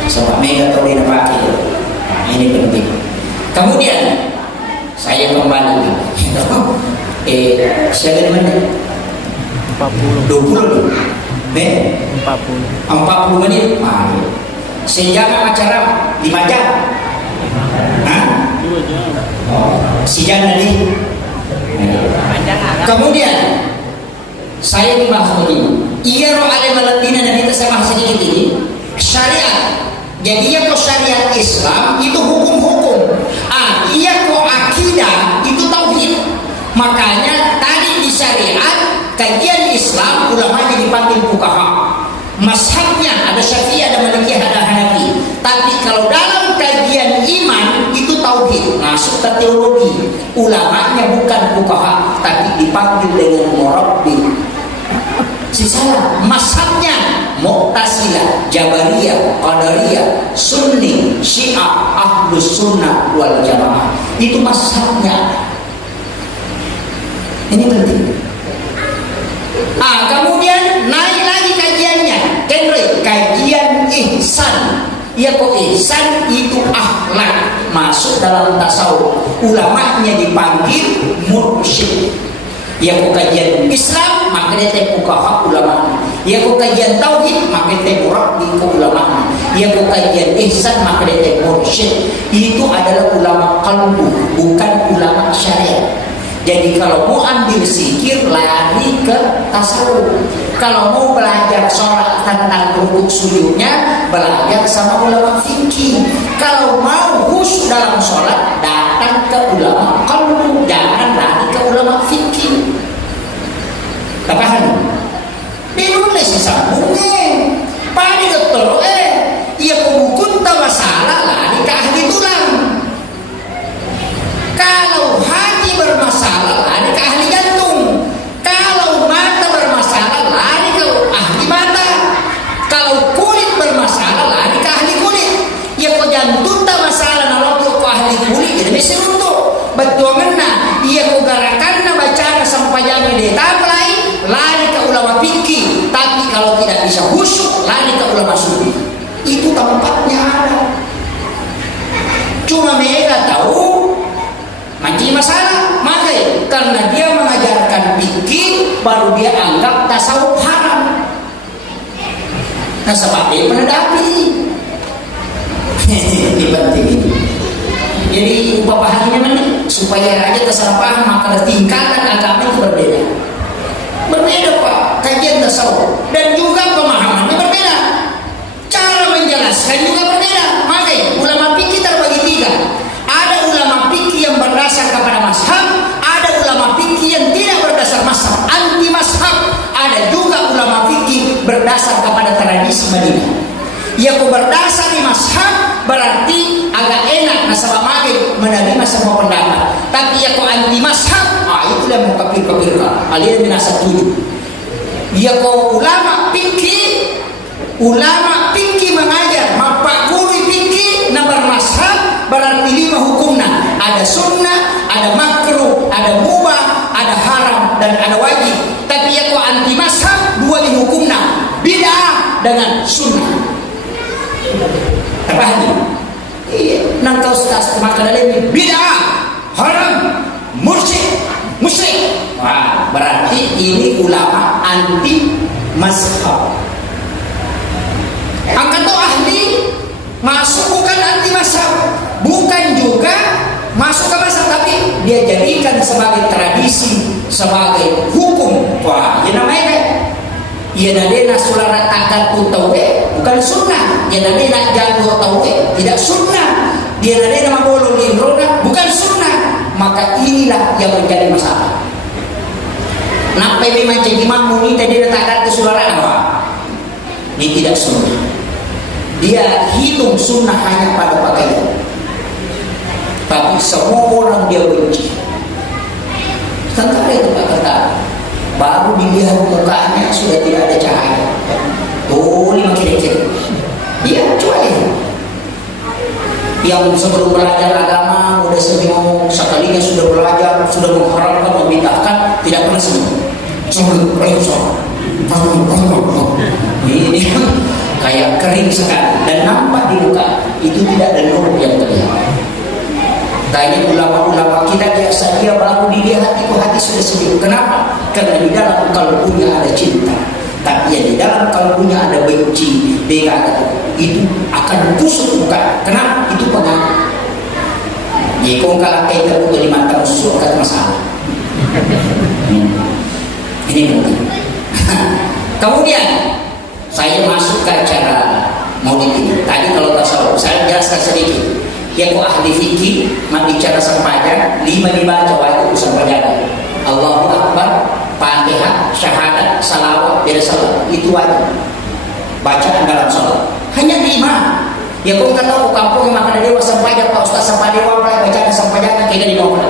Sebab mereka tahu dia pakai. Ini penting. Kemudian saya kembali. Saya dari mana? 20 40 menit. Sejam acara 5 jam. Hah? 2 jam. Sejam tadi. Kemudian saya dibahas begini. Iya roh alim alatina dan kita sama sedikit ini syariat. Jadinya kok syariat Islam itu hukum-hukum. Iya kok akidah itu tauhid. Makanya tadi di syariat kajian Islam ulamanya dipanggil fuqaha. Mazhabnya ada Syafi'i, ada Maliki, ada Hanafi. Tapi kalau dalam kajian iman itu tauhid. masuk ke teologi. Ulamanya bukan fuqaha, tapi dipanggil dengan murabbi. Sisanya mazhabnya Mu'tazilah, Jabariyah, Qadariyah, Sunni, Syiah, Ahlus Sunnah wal Jamaah. Itu mazhabnya. Ini penting. Kemudian naik lagi kajiannya, kajian ihsan. Ya kok ihsan itu akhlak, masuk dalam tasawuf. Ulamanya dipanggil mursyid. Ya kok kajian Islam, maka dia fuqaha ulama. Ya kok kajian tauhid, maka dia murabbi ulama. Ya kok kajian ihsan, maka dia mursyid. Itu adalah ulama qalbu, bukan ulama syariat. Jadi kalau mau ambil zikir, lari ke tasawuf. Kalau mau belajar sholat tentang rukuk sujudnya, belajar sama ulama fikih. Kalau mau khusyuk dalam sholat, datang ke ulama qalbu, jangan lari ke ulama fikih. Paham? Dinulis sambungnya. Pak dokter, ia pemukul masalah lari ke ahli tulang. Kalau hati bermasalah, lari ke ahli jantung. Kalau mata bermasalah, lari ke ahli mata. Kalau kulit bermasalah, lari ke ahli kulit. Ya kok jantung tak masalah, kalau ke ahli kulit, jadi mesti untuk betul mana. Ia kok garakan baca sampai jangan detaplai, lari ke ulama fikih. Tapi kalau tidak bisa khusyuk, lari ke ulama sufi. Itu tempatnya ada. Cuma mereka tahu mancing masalah, makanya karena dia mengajarkan fikih, baru dia anggap tasawuf haram. Nah sebabnya menadapi. Ini penting ini. Jadi pahaminya mana? Supaya raja tersalah paham, maka tingkatan agama itu berbeda. Berbeda Pak, kajian tasawuf dan juga pemahamannya berbeda. Cara menjelaskan juga berbeda. Makanya ulama fikih terbagi tiga. Ada ulama fikih yang berdasar kepada mazhab, ada ulama fikih yang tidak berdasar mazhab, anti mazhab. Ada juga ulama fikih berdasar kepada tradisi Madinah. Yang berdasar di mazhab berarti agak enak nasabah maghrib menerima semua pendapat. Tapi yang anti mazhab, itu yang mau kafir-kafirkan. Aliran binasa 7. Ya kau ulama fikih mengajar mapakuri fikih nomor mazhab berarti 5 hukumnya. Ada sunnah, ada makruh, ada mubah, ada haram dan ada wajib. Tapi ya kau anti mazhab 2 hukumnya, bid'ah dengan sunnah. Terpahami? Iya. Nang kau maka dalam bid'ah, haram, musyrik. Wah, berarti ini ulama anti mazhab. Angkat tuh ahli masuk bukan anti mazhab, bukan juga masuk ke mazhab, tapi dia jadikan sebagai tradisi, sebagai hukum. Wah, ya namanya ya nadena sulara takkan utawe bukan sunnah. Ya nadena jago tawe tidak sunnah. Dia nadena mabolong di roda bukan sunnah. Maka inilah yang menjadi masalah. Nampai memang jadi mamuni tadi takkan ke sulara apa? Ini tidak sunnah. Dia hitung sunnah hanya pada pakaian. Tapi semua orang dia benci. Tentara itu Pak kata, baru dilihat mukanya sudah tidak ada cahaya. Tuh 5 kira-kira. Dia cuek. Yang sebelum belajar agama udah senyum, sekalinya sudah belajar, sudah mengharapkan, membidahkan, tidak pernah senyum. Ini kayak kering sekali dan nampak di muka itu tidak ada nur yang terlihat. Tanya ulama-ulama kita biasa dia baru dilihat itu hati sudah sedih. Kenapa? Karena di dalam kalbunya ada cinta, tapi yang di dalam kalbunya ada benci. Dia kata itu akan kusut muka. Kenapa? Itu pengaruh. Jika kalah kita butuh 5 tahun susu akan masalah. Ini penting. Kemudian saya masuk ke acara maulid ini. Tadi kalau tasawuf saya jelaskan sedikit. Yang ahli fikih mak bicara sampaikan 5 dibaca waktu usaha berjalan. Allahu Akbar, Fatihah, syahadat, salawat, beda salat. Itu wajib. Bacaan dalam salat. Hanya 5. Ya kau kata kampung yang makan dewa sampaikan Pak Ustaz sampai dewa bacaan sampaikan tiga di bawah.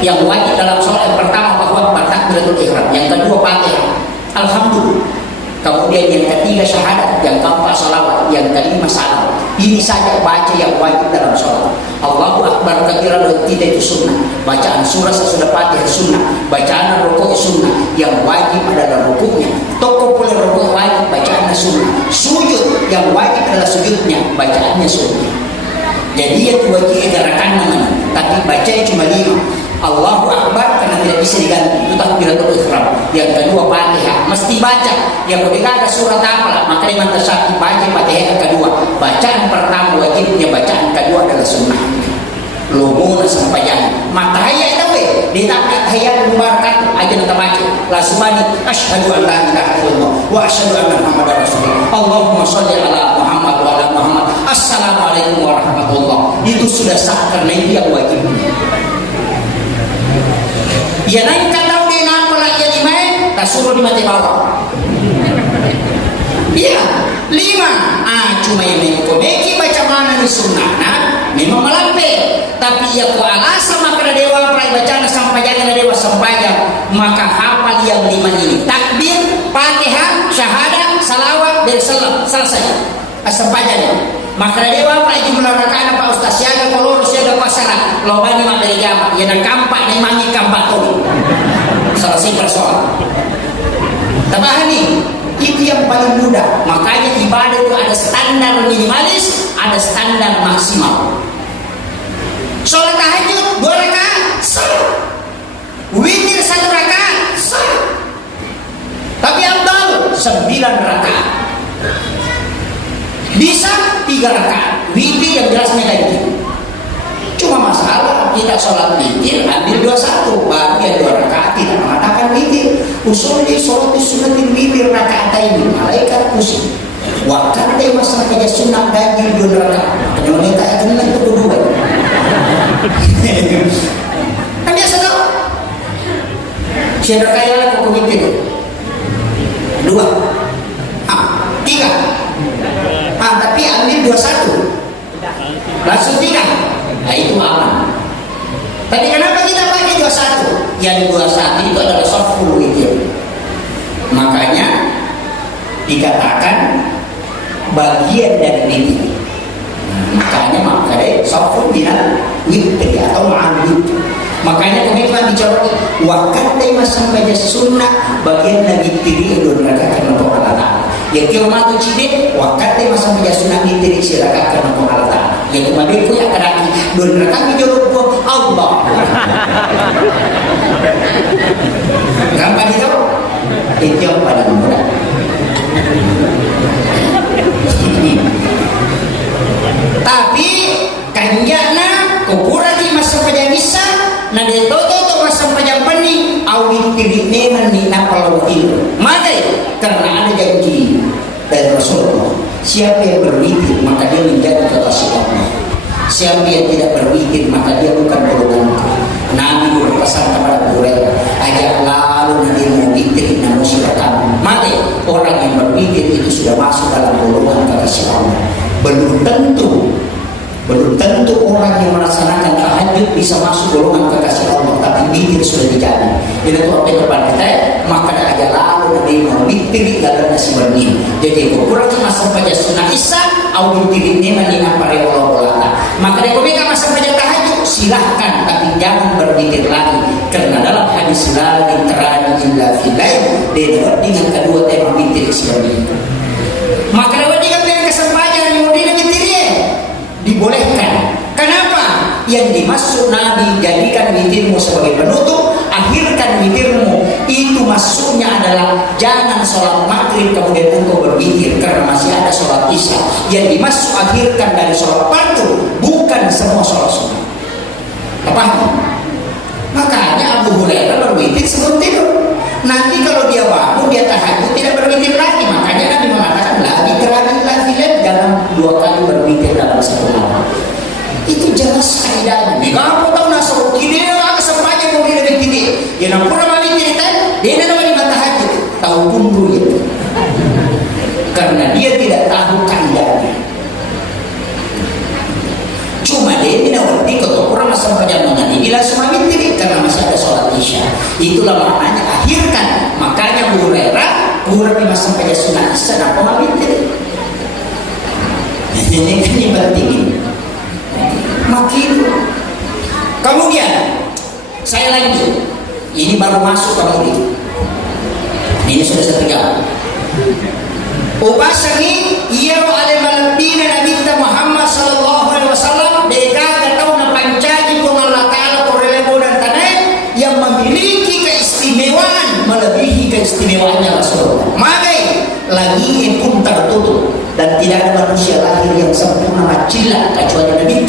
Yang wajib dalam sholat yang pertama bahwa takbiratul ihram, yang kedua Fatihah, alhamdulillah. Kemudian yang ketiga syahadat, yang keempat salawat, yang kelima salam. Ini saja baca yang wajib dalam sholat. Allahu Akbar kabira dan tidak itu sunnah. Bacaan surah sesudah Fatihah sunnah. Bacaan rukuk sunnah. Yang wajib adalah rukuknya. Toko boleh rukuk wajib, bacaannya sunnah. Sujud yang wajib adalah sujudnya, bacaannya sunnah. Jadi yang wajib gerakan namanya, tapi bacanya cuma 5. Allahu Akbar karena tidak bisa diganti, itu takbiratul ihram. Yang kedua Fatihah mesti baca. Yang ketiga ada surat apa, maka Imam Syafi'i baca Fatihah yang kedua. Bacaan pertama wajibnya, bacaan kedua adalah sunnah. Lumuna sampai jangan. Maka hayat tahu di takbir hayat mubarak aja kita baca. Lasmani asyhadu an la ilaha illallah wa asyhadu anna Muhammadar Rasulullah. Allahumma shalli ala Muhammad wa ala Muhammad. Assalamualaikum warahmatullahi. Itu sudah sah karena itu yang wajib. Ya naik kalau dia nak pelajari main, tak suruh di mati bawah. Iya, 5. Cuma yang mengkomeki baca mana di sunnah, memang melampe. Tapi ya ku alasan maka ada dewa pelai bacaan sampai jangan ada dewa sembahyang, maka hafal yang 5 ini. Takbir, Fatihah, syahadat, salawat, dan salam, selesai. Sembahyang. Maka dewa pelai jumlah rakaat Pak Ustaz siaga kolor siaga pasara lobani mak dari jamaah ya nak kampak ni mangi kampak tu selesai persoalan. Tabahan ni itu yang paling mudah. Makanya ibadah itu ada standar minimalis, ada standar maksimal. Sholat tahajud 2 rakaat sah, witir 1 rakaat sah, tapi afdal 9 rakaat. Bisa 3 rakaat, witir yang jelasnya ganti. Cuma masalah kita sholat witir ambil 21, baru yang 2 rakaat tidak mengatakan witir. Usul di sholat di sunnatin witir rakaat ini, malaikat pusing. Waktu dia masa kerja sunnah ganjil 2 rakaat, penyelenggaraan tak kenal itu kedua. Kan biasa tau. Siapa kaya aku witir 2, 3. Tapi ambil 21 langsung 3. Nah itu aman. Tapi kenapa kita pakai 21? Yang 21 itu adalah shaful witir. Makanya dikatakan bagian dari witir. Makanya shaful minal witir atau ma'al witir. Makanya kami telah bicara waktu masa baca sunnah bagian dari witir itu rakaat untuk Allah Ta'ala. Ya kau matu cide waktu masa baca sunnah witir rakaat untuk Allah Ta'ala. Ya kemudian kau yang teraki 2 rakaat dijawab pun Allah. Kenapa gitu? Itu yang paling mudah. Tapi kanjana kupura di masa pajamisa na de toto masa pajapani awin tirine ni napalawil. Madai karena ada janji dari Rasulullah, siapa yang berwitir maka dia menjadi kekasih Allah. Siapa yang tidak berwitir maka dia bukan golonganku. Nabi berpesan kepada Hurairah, ajak lalu nanti mau witir namun silakan. Madai orang yang berwitir itu sudah masuk dalam golongan kekasih Allah. Belum tentu orang yang melaksanakan tahajud bisa masuk golongan kekasih Allah, tapi witir sudah dijamin. Jadi kalau kita kita maka ada lalu nanti mau witir dalam nasi benih. Jadi kurang masa baca sunnah isya, au witir ini menina pada Allah. Maka dia komika masa baca tahajud silahkan, tapi jangan berwitir lagi. Karena dalam hadis la witrani illa fil lail, dia dengan kedua tema witir sebenarnya. Maka lewat dengan kesempatan yang udah witirnya dibolehkan. Kenapa? Yang dimaksud Nabi jadikan witirmu sebagai penutup, akhirkan witirmu. Itu maksudnya adalah jangan sholat maghrib kemudian engkau berwitir karena masih ada sholat isya. Yang dimaksud akhirkan dari sholat fardu, bukan semua sholat sunnah. Paham? Makanya Abu Hurairah berwitir sebelum tidur. Nanti kalau dia bangun dia tahajud tidak berwitir lagi. Makanya Nabi mengatakan lagi terakhir jangan 2 kali berwitir dalam satu malam. Itu jelas kaidahnya. Kalau tahu nasrul dia kesempatan mau dia witir. Ya nampura mami cerita dia namanya tahajud. Tahu bumbu itu. Karena dia tidak tahu kaidahnya. Cuma dia tidak ngerti kalau orang masa Itulah maknanya akhirkan. Makanya Hurairah kurang di masa pada sunat sana pemahaman ini kan yang penting. Makin kemudian saya lanjut. Ini baru masuk kemudian. Ini sudah setegak. Upasani ia oleh malabina Nabi Muhammad sallallahu alaihi wasallam deka atau na pancaji kung Allah Ta'ala korelebo dan tanah yang memiliki keistimewaan melebihi keistimewaannya Rasulullah. Maka lagi pun tertutup dan tidak ada manusia lahir yang sempurna macilah kecuali Nabi.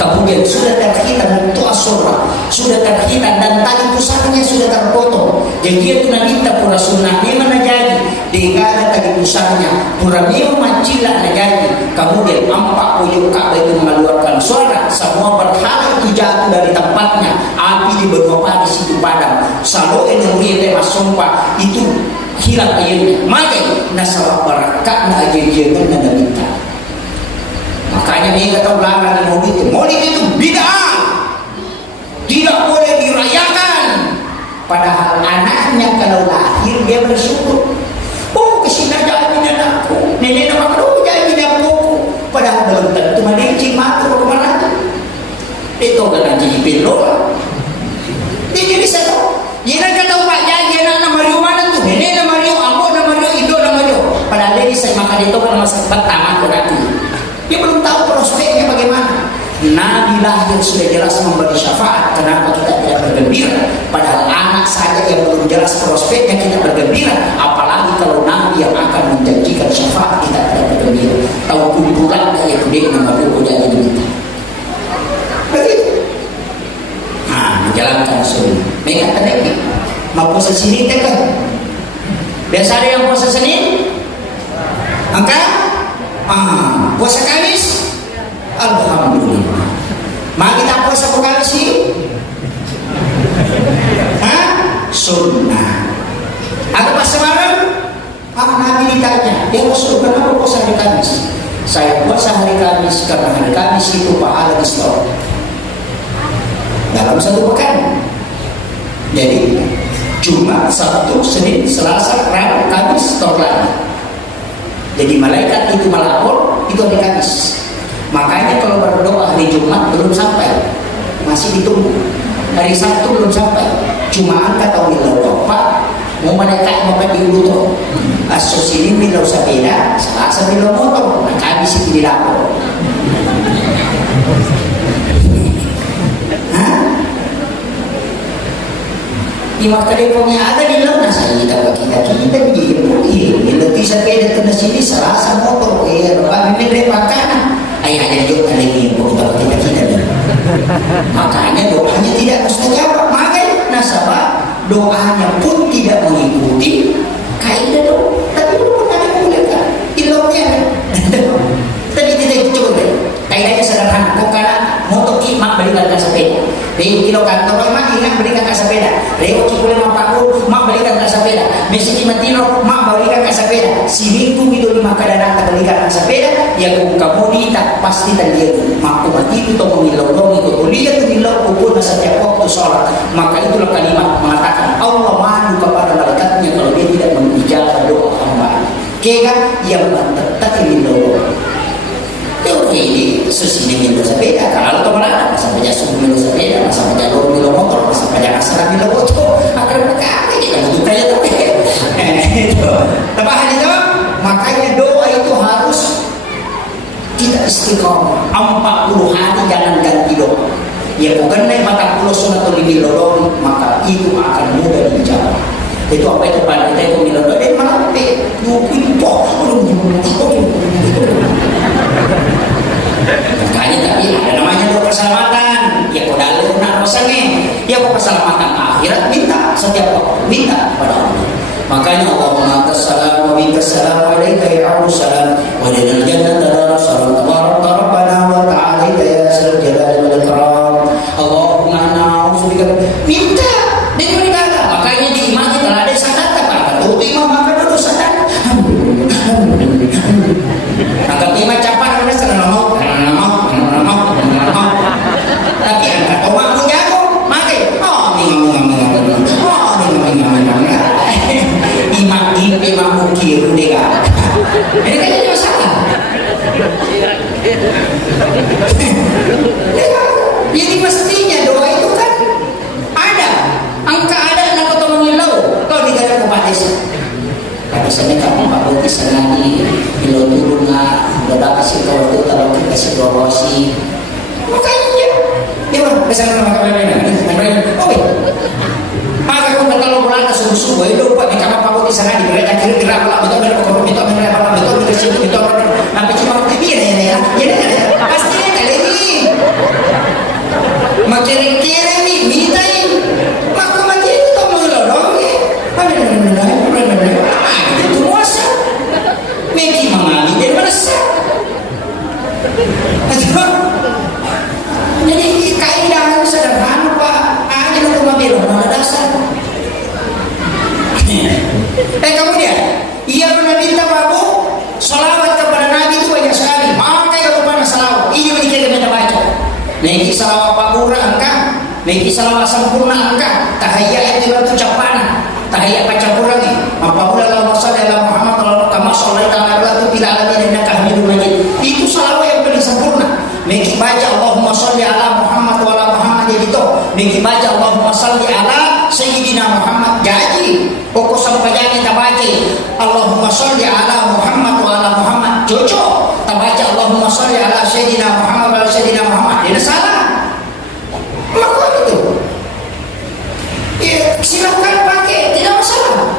Kemudian sudah terhitam dan itu asurah, sudah terhitam dan tali pusarnya sudah terpotong. Jadi itu Nabi pura sunnah memang jadi dikala tali pusarnya pura memang macilah jadi. Kemudian 40 Ka'bah itu mengeluarkan suara, semua berhala itu jatuh dari tempatnya, api di benua Paris itu padam. Selalu yang sumpah itu hilang airnya. Maka nasabah barakah na ajajian na Nabi. Makanya mereka tahu larang maulid. Maulid itu bid'ah, tidak boleh dirayakan. Padahal anaknya kalau lahir dia bersyukur. Oh kesini jadi anakku, nenek nama aku jadi anakku. Padahal belum tentu mancing matur kemana. Itu kan jadi pilot. Dia bisa tahu. Jangan kata Pak jadi anak Mario mana tuh? Nenek nama Mario, ambo nama Mario, Indo nama Mario. Padahal dia bisa makan itu kan masa pertama berarti. Dia belum tahu prospeknya bagaimana. Nabi lahir sudah jelas memberi syafaat. Kenapa kita tidak bergembira? Padahal anak saja yang belum jelas prospeknya kita bergembira. Apalagi kalau Nabi yang akan menjanjikan syafaat kita tidak bergembira. Tahu kumpulan dari dia nama Mario jadi kita. Begitu. Nah, menjalankan sunnah. Mereka tadi mau puasa Senin kan? Biasa ada yang puasa Senin? Angka? Puasa Kamis? Alhamdulillah. Mari kita puasa Kamis ini? Sunnah. Ada pas semalam? Nabi ditanya, ya Rasul, kenapa puasa hari Kamis? Saya puasa hari Kamis karena hari Kamis itu pahala di store dalam satu pekan. Jadi Jumat, Sabtu, Senin, Selasa, Rabu, Kamis store lagi. Jadi malaikat itu melapor itu hari Kamis. Makanya kalau berdoa hari Jumat belum sampai, masih ditunggu. Hari Sabtu belum sampai, cuma angkat atau milau Pak mau malaikat mau diuruh. Asus ini milau sepeda, Selasa milau motor, Kamis itu dilapor. Di waktu teleponnya ada di luar saya kita begini lebih sepeda kena sini Selasa motor bagi mereka makanan ayah ada juga lagi kita makanya doanya tidak mustajab. Makanya nasabah doanya pun tidak mengikuti kaidah doa. Tapi belum pernah dimulaikan ilmunya tadi kita coba kaidahnya sederhana. Kok karena motor mak balikan ke sepeda kilo kantor mak ingat berikan ke sepeda reo cikule mampakul mak berikan ke sepeda Messi Matino mak berikan ke sepeda Simingku itu lima kadang tak berikan ke sepeda ya kamu tak pasti tak dia mak mati itu toh mengilau itu lihat mengilau pun setiap waktu sholat. Maka itulah kalimat mengatakan Allah malu kepada malaikatnya kalau dia tidak mengijabah doa hamba kega yang tetap mengilau ini sesini milu sepeda kalau tu mana masa pejasuk milu sepeda masa pejalur milu motor masa pejalan milu motor akan berkali kita butuh kaya tu itu tambahan itu. Makanya doa itu harus tidak istiqomah 40 hari jangan ganti doa ya bukan naik 40 sunat atau dimilodori maka itu akan mudah dijawab. Itu apa itu pada kita itu milodori mana nyukuin poh makanya tadi ada namanya doa keselamatan ya kodal nak rasanya ya kok keselamatan akhirat minta setiap waktu minta pada Allah. Makanya Allahumma tassalam wa minkas salam wa alaika ya salam wa lil jannati salam tabarak rabbana wa ta'ala ya zal jalali wal ikram. Allahumma na'udzubika minta dengan segala. Makanya di imam kita ada sadat apa tuh imam maka dulu sadat angkat imam capan ada sana nomor tapi angkat omak pun jago makai Dia mah besar nama kalian. Oh, maka kung natalo mo lang na sumusubo, ilo pa, may kamapabot isa nga, di ba, kira-kira pala, betul, sampai cuma, iya, pasti ya, lagi. Makiring-kiring nih, mitain, maka mati itu mengelodong, itu muasa, Meki mengalami dari mana sah? Jadi kaidah sederhana Pak, aja lu membela mana dasar. Kemudian ia meminta babu salawat kepada Nabi itu banyak sekali. Maka kalau pada salawat, ini kita minta baca. Niki salawat pakura angka, niki salawat sempurna angka. Tahiyat itu ucapan, tahiyat baca kurang ni. Apabila Allah sallallahu Muhammad kama sallaita ala tu bila alamin innaka Hamidum Majid. Itu salawat yang paling sempurna. Niki baca Allahumma shalli ala Muhammad wa ala Muhammad itu. Niki baca Allahumma shalli ala Sayyidina Muhammad jadi. Pokok sampai jadi kita baca Allahumma sholli ala Muhammad wa ala Muhammad cocok kita baca Allahumma sholli ala Sayyidina Muhammad wa ala Sayyidina Muhammad tidak salah maka itu ya, silahkan pakai tidak masalah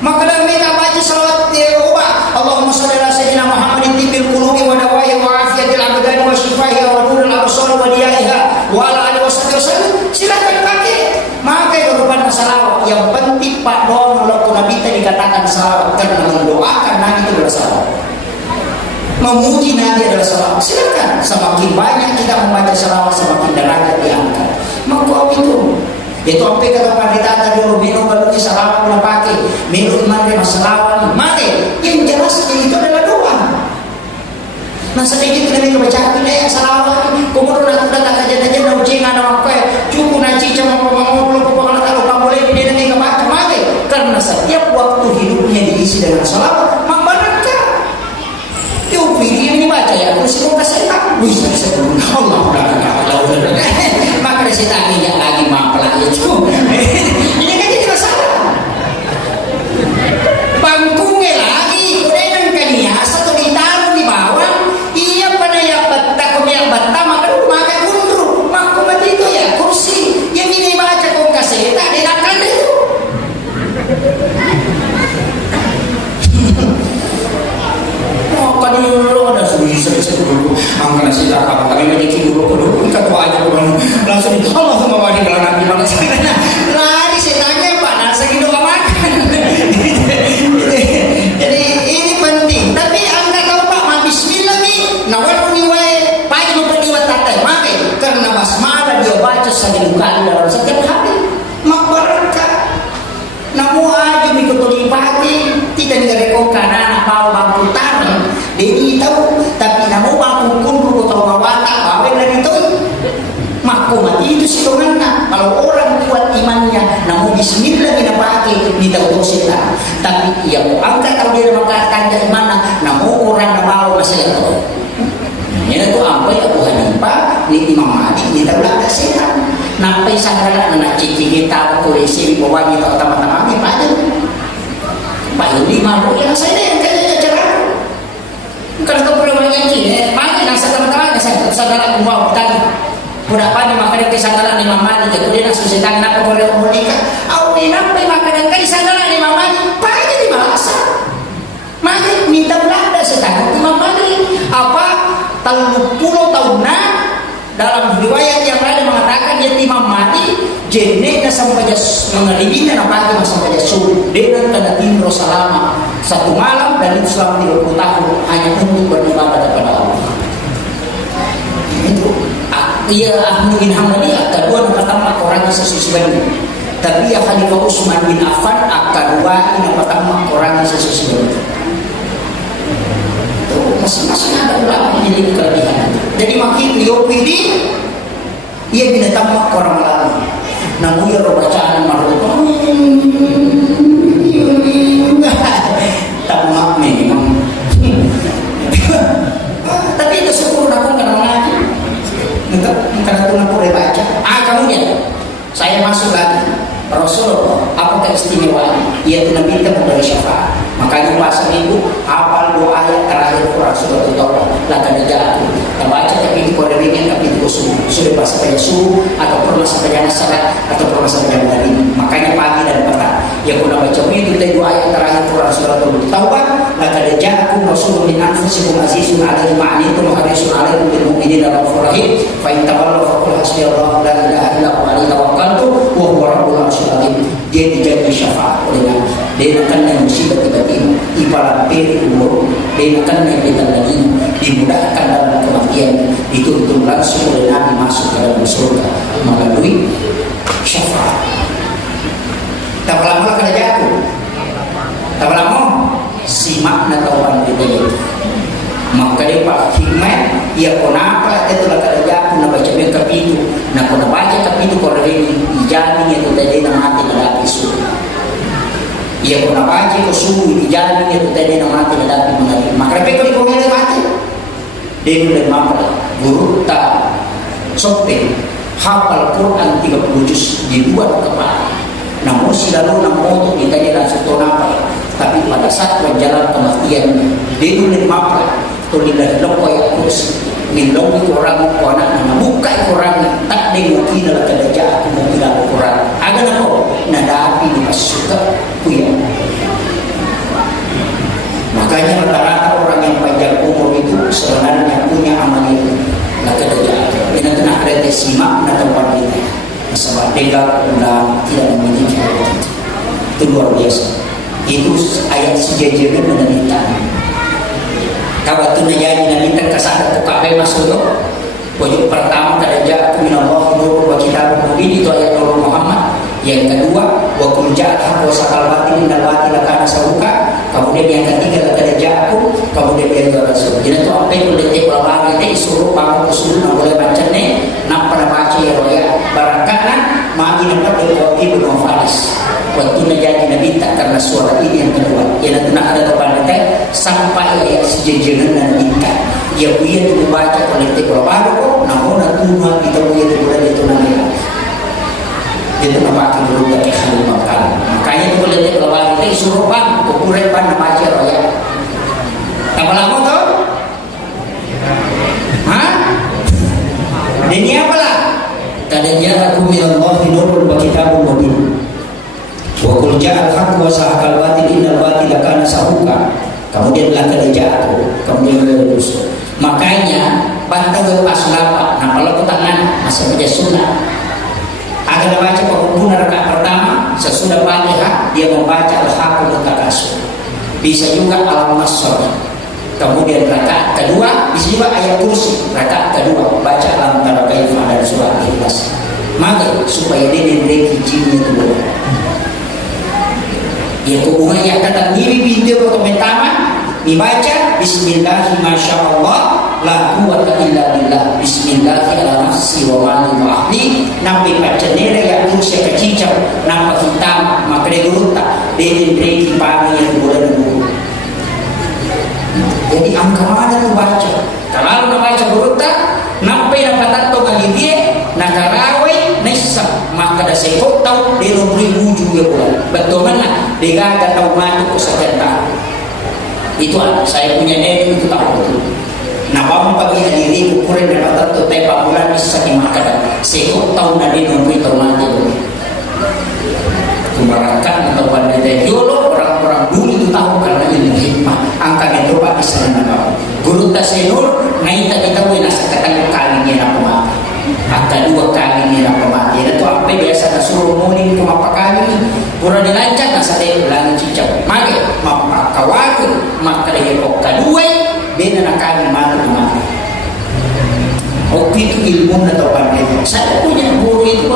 maka dalam kita baca salawat ubah Allahumma sholli ala Sayyidina Muhammad tibbil qulubi wa dawaiha wa afiyatil abdani wa shifaiha wa nurul absar wa diyaiha wa ala alihi wasallam silahkan pakai maka itu bukan masalah yang penting Pak Don walaupun Nabi tadi dikatakan salawat karena mendoakan Nabi itu adalah salawat memuji Nabi adalah salawat silakan semakin banyak kita membaca salawat semakin derajat diangkat maka itu apa kata pendeta tadi minum baru salawat boleh pakai minum iman dengan salawat maka yang jelas itu adalah doa nah sedikit kita baca kita salawat kemudian aku datang aja na ujengan na apa cukup nanti cuma ngomong kalau tak boleh dia nanti kebaca maka karena setiap waktu hidupnya diisi dengan salawat memberkah itu pilih ini baca ya terus mau kasih tak bisa Allah maka dari situ tidak lagi mamplah itu ini kan jadi masalah bangkungnya lagi kemudian kania satu ditaruh di bawah iya pada yang batak yang batak maka mundur maka mati itu ya kursi yang ini baca kau kasih tak dilakukan itu kan dulu ada sering dulu angkat nasi tak apa kami menyikir dulu kata aja langsung Allahumma wadi kalau Nabi banget lari setannya Pak nasi gitu gak makan jadi ini penting tapi anda tahu Pak ma bismillah nih nawar uniwai pagi memperdiwat tatai makai karena basmalah dia baca sehari kali dalam setiap hari mabaraka namu aja mengikuti pagi tidak direko karena apa bangku tanah dia tahu tapi namu bangku kundu atau mawata bawa dari itu maka mati itu sih kalau orang kuat imannya namu bismillah kita pakai kita urusin tapi ia mau angkat kalau dia mengatakan dari mana namu orang bawa masalah itu ini tuh apa ya Tuhan Hanifah ni Imam Malik ni tak ada sehat nampai sangat nak cici kita polisi bawa kita teman-teman ni pada Pak ini malu yang saya yang kaya cara kalau kau perlu banyak ni mana yang saya teman-teman saya saudara kumau tadi berapa ni makanan kesadaran ni Imam Malik itu dia nak susah nak boleh menikah au ni nampai makanan kesadaran ni Imam Malik pada di Malasa maka minta belanda setahun Imam Malik apa tahun 10 tahun dalam riwayat yang lain mengatakan dia Imam Malik jeneknya sampai mengeribinya napati sampai suruh dengan kena timur selama satu malam dan itu selama 30 tahun hanya untuk beribadah kepada Allah itu ia Ahmad bin Hanbali kedua yang pertama orang yang sesuai tapi ya Khalifah Utsman bin Affan kedua yang pertama orang yang sesuai masing-masing ada ulama memiliki kelebihan. Jadi makin beliau pilih, ia binatang mak orang lain. Namun ia bacaan maruf. Tak mak memang. Tapi itu syukur aku kena ngaji. Untuk karena tu nak boleh baca. Kemudian saya masuk lagi. Rasul apa keistimewaan? Ia tu Nabi kita memberi syafaat. Makanya puasa minggu hafal 2 ayat terakhir Quran surah At-Taubah. Lakan jatuh. Kita baca tapi di Quran ini tapi itu sudah pas saja subuh atau pernah saja salat atau pernah saja dari makanya pagi dan petang ya kuna baca itu dua ayat terakhir Quran surah Taubah laqad ja'akum rasulun min anfusikum azizun 'alaihi ma 'anittum harisun 'alaikum bil mu'minina raufur rahim fa in tawallaw faqul hasbiyallahu la ilaha illa huwa 'alaihi tawakkaltu wa huwa rabbul 'arsyil 'azim. Dia dijanji syafaat oleh Nabi. Dia akan yang musibah tiba-tiba ibarat peri umur. Dia akan yang ditandai dimudahkan dalam kematian dituntun langsung oleh Nabi masuk ke dalam surga melalui syafaat. Tak lama kena jatuh. Tak lama simak na tawan kita. Maka dia pak hikmah ia kenapa itu lah kena jatuh na baca kapitu na kena baca kapitu kalau ini ijani itu tadi na mati na dapat surga. Ia kena baca ko subuh ijani itu tadi na mati na dapat mengalir. Maka peko di pemilih mati. Dia mulai mampu guru tak sopeng hafal Quran 30 juz di luar kepala. Namun selalu namun kita dia langsung tonapa. Tapi pada saat berjalan kematian dia mulai mampu tulilah lokoi kursi nilong orang anak buka orang tak dengan kita lah kerja aku mengira orang agar apa nadapi di masuka punya. Makanya rata-rata orang yang panjang umur itu sebenarnya punya amal itu lah kerja. Ini kena ada simak na tempat kita. Sebab dengar ulang tidak memiliki itu luar biasa. Itu ayat sejajarnya menderita. Kalau tu najai Nabi terkesan buka masuk tu. Pojok pertama kerja aku minallah nur wa kitabun mubin itu ayat Nur Muhammad. Yang kedua wa qul ja'a wa saqal batin innal batila kana sahuka. Kemudian yang ketiga kerja aku kemudian dia rasul. Jadi tu apa yang detik ulama kita suruh bangun usul nak boleh baca ni nak pada baca ya roya barakana magi dapat dikopi belum faris. Waktu najai Nabi tak karena suara ini yang kedua. Yang nak ada depan kita sampai ayat sejajaran dan bintang. Ya buaya itu membaca kolektif berbaru, namun natuna kita buaya itu boleh ditunani. Itu nampak dulu dari hal makan. Makanya itu kolektif berbaru itu suruh bang, kukuret bang baca roya. Tak lama tu? Hah? Ini apa lah? Tadanya aku minallah nurul wa kitabun mubin. Wa qul ja'al haqq wa sahaqal batil innal batila kana sahuqa. Kemudian lah kerja aku, kemudian lulus. Makanya bantang ke pas lapa. Nah kalau ke tangan masih menjadi sunnah. Agar baca penghubungan rakaat pertama sesudah Fatihah dia membaca al-haqqul mutakasir. Bisa juga al-masr. Kemudian rakaat kedua bisa juga ayat kursi. Rakaat kedua baca alam tara kaifa dan surah Ikhlas. Maka supaya dia diberi jinnya itu. Ya hubungan yang kata diri pintu pertama dibaca bismillahi masyaallah la quwwata illa billah bismillahi ala nafsi wa mali wa ahli nabi baca nere ya kursi kecicau nampak hitam maka dia gurunta dia diberi pagi yang boleh dulu. Jadi angka mana tu baca kalau nak baca gurunta nampai dapat tahu kali dia nakarawe nisa maka dah sekot tahu dia nombri wujud ya pula betul mana dia kata tahu mati ku sekitar itu saya punya nenek itu tahu betul nah bang pagi diri ukuran dapat tahu tepa bulan bisa maka sekot tahu nanti nombri tahu mati tu kemarakan atau pandai dulu orang-orang dulu itu tahu karena ilmu hikmah angka itu pak bisa nama guru tasenur naik tak kita boleh nasa katakan kalinya nak mati atau dua kali ni nak mati itu apa biasa nak suruh muling ke apa kali kurang dilancar nak sadai ulang cicau maka kawan maka dia kok kedua bina nak kali mati itu ilmu na tahu pandai saya punya guru itu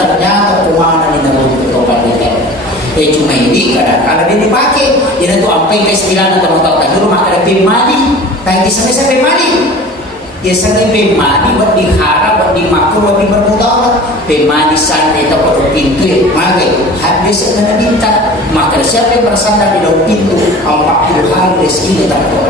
ternyata kemana ni nak tahu pandai cuma ini kadang-kadang dia dipakai dia tu apa yang kesilan atau tahu dulu maka ada pemadi tapi sampai pemadi ya sangat pemadi buat diharap buat dimakruh buat dipermudarat pemadi santai atau pada pintu maka habis kena minta maka siapa yang bersandar di dalam pintu 40 hari rezeki tak tahu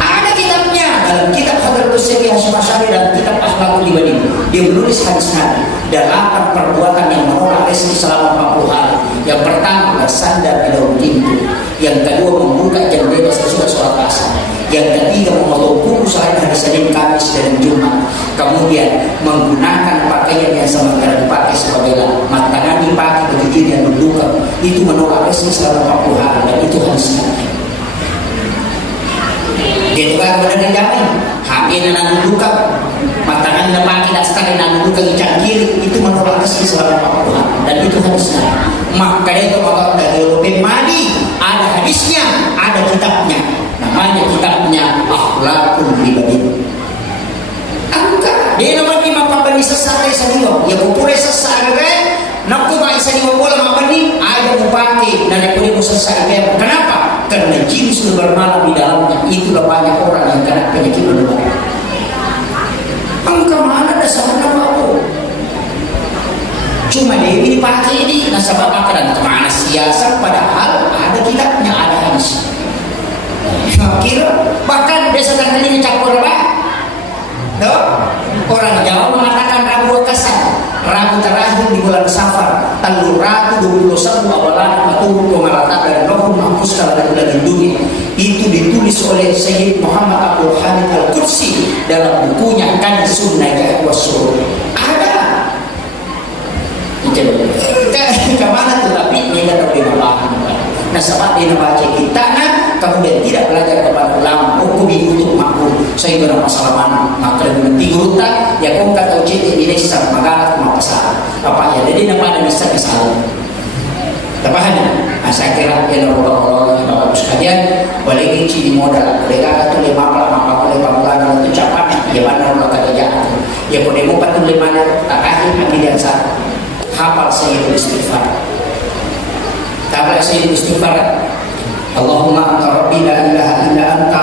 ada kitabnya dalam kitab Hadratus Syekh Hasyim Asy'ari dan kitab Akhlaqul Ibadin dia menulis hadis Nabi dan 8 perbuatan yang menolak rezeki selama 40 hari Yang pertama bersandar di daun pintu. Yang kedua membuka jendela sesudah sholat asar. Yang ketiga memotong kuku selain hari Senin, Kamis, dan Jumat. Kemudian menggunakan pakaian yang sementara dipakai sebagai tangan dipakai berdiri dan berduka. Itu menolak rezeki selama 40 hari dan itu hadisnya. Dia juga kemudian jamin haknya nang duka matangan na pakai dan sekali nang duka ikan kiri itu menolak rezeki selama 40 hari dan itu hadisnya. Maka itu maka dari lebih mali ada hadisnya, ada kitabnya. Namanya kitabnya Akhlaqul Ibadin. Angka dia namanya mapabani sesare saniwa ya kupure sesare nakku ba isa ni bola mapani ada upati dan aku ni sesare. Kenapa? Karena jin sudah bermalam di dalamnya. Itulah banyak orang yang kena penyakit menular. Angka mana dasarnya apa? Cuma dia ini pakai ini nasabah makanan kemana siasat padahal ada kitabnya, ada hadis. Kira bahkan desa tangkalinya campur apa? Orang Jawa mengatakan Rabu Kasar, Rabu terakhir di bulan Safar, tanggal Rabu 21 awalan atau pengalatan dari Rohul Mahfuz dalam dunia. Itu ditulis oleh Sayyid Muhammad Abdul Hamid Al-Qudsi dalam bukunya Kanzun Najah Wasyur. Ada. Kemana tetapi ini ada di bawah. Nah, sebab dia membaca kitabnya kemudian tidak belajar kepada ulama hukum untuk makhluk. Saya kira masalah mana maka nanti guruta ya kau kata uji ini sah magalat mapasa apa ya jadi nama ada bisa tapahan. Nah, saya kira yang orang bapak sekalian boleh ngisi di modal boleh kata tuh 5 boleh pampulan untuk capai ya mana orang kata jahat ya boleh mau patung 5 akhir ambil yang satu hafal saya istighfar. Tabla saya istighfar. Allahumma anta rabbi la ilaha illa anta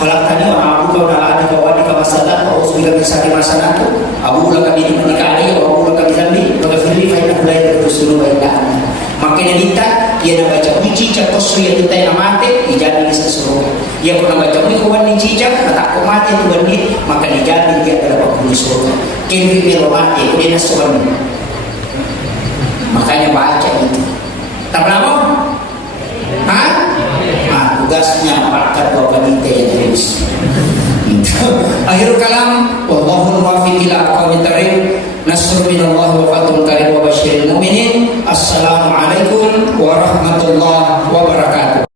khalaqtani wa a'budu wa la ilaha wa anta masalatu wa usbika min syarri ma sanatu abu laka bi ni'matika alayya wa abu laka bi dhanbi wa ghfir li fa innahu la yaghfiru dhunuba illa anta. Maka kita dia baca uji cakos yang kita yang mati dijamin di surga. Dia pernah baca uji kawan ni cicak tak kau mati tu bani maka dijamin dia adalah penghuni surga. Kini dia mati dia surga. Makanya baca itu. Tak lama? Hah? Nah, tugasnya apakah dua panitia yang terus. Akhir kalam, wallahul muwaffiq ila aqwamit thariq. Nasrun minallahi wa fathun qarib wa basyiril mu'minin. Assalamualaikum warahmatullahi wabarakatuh.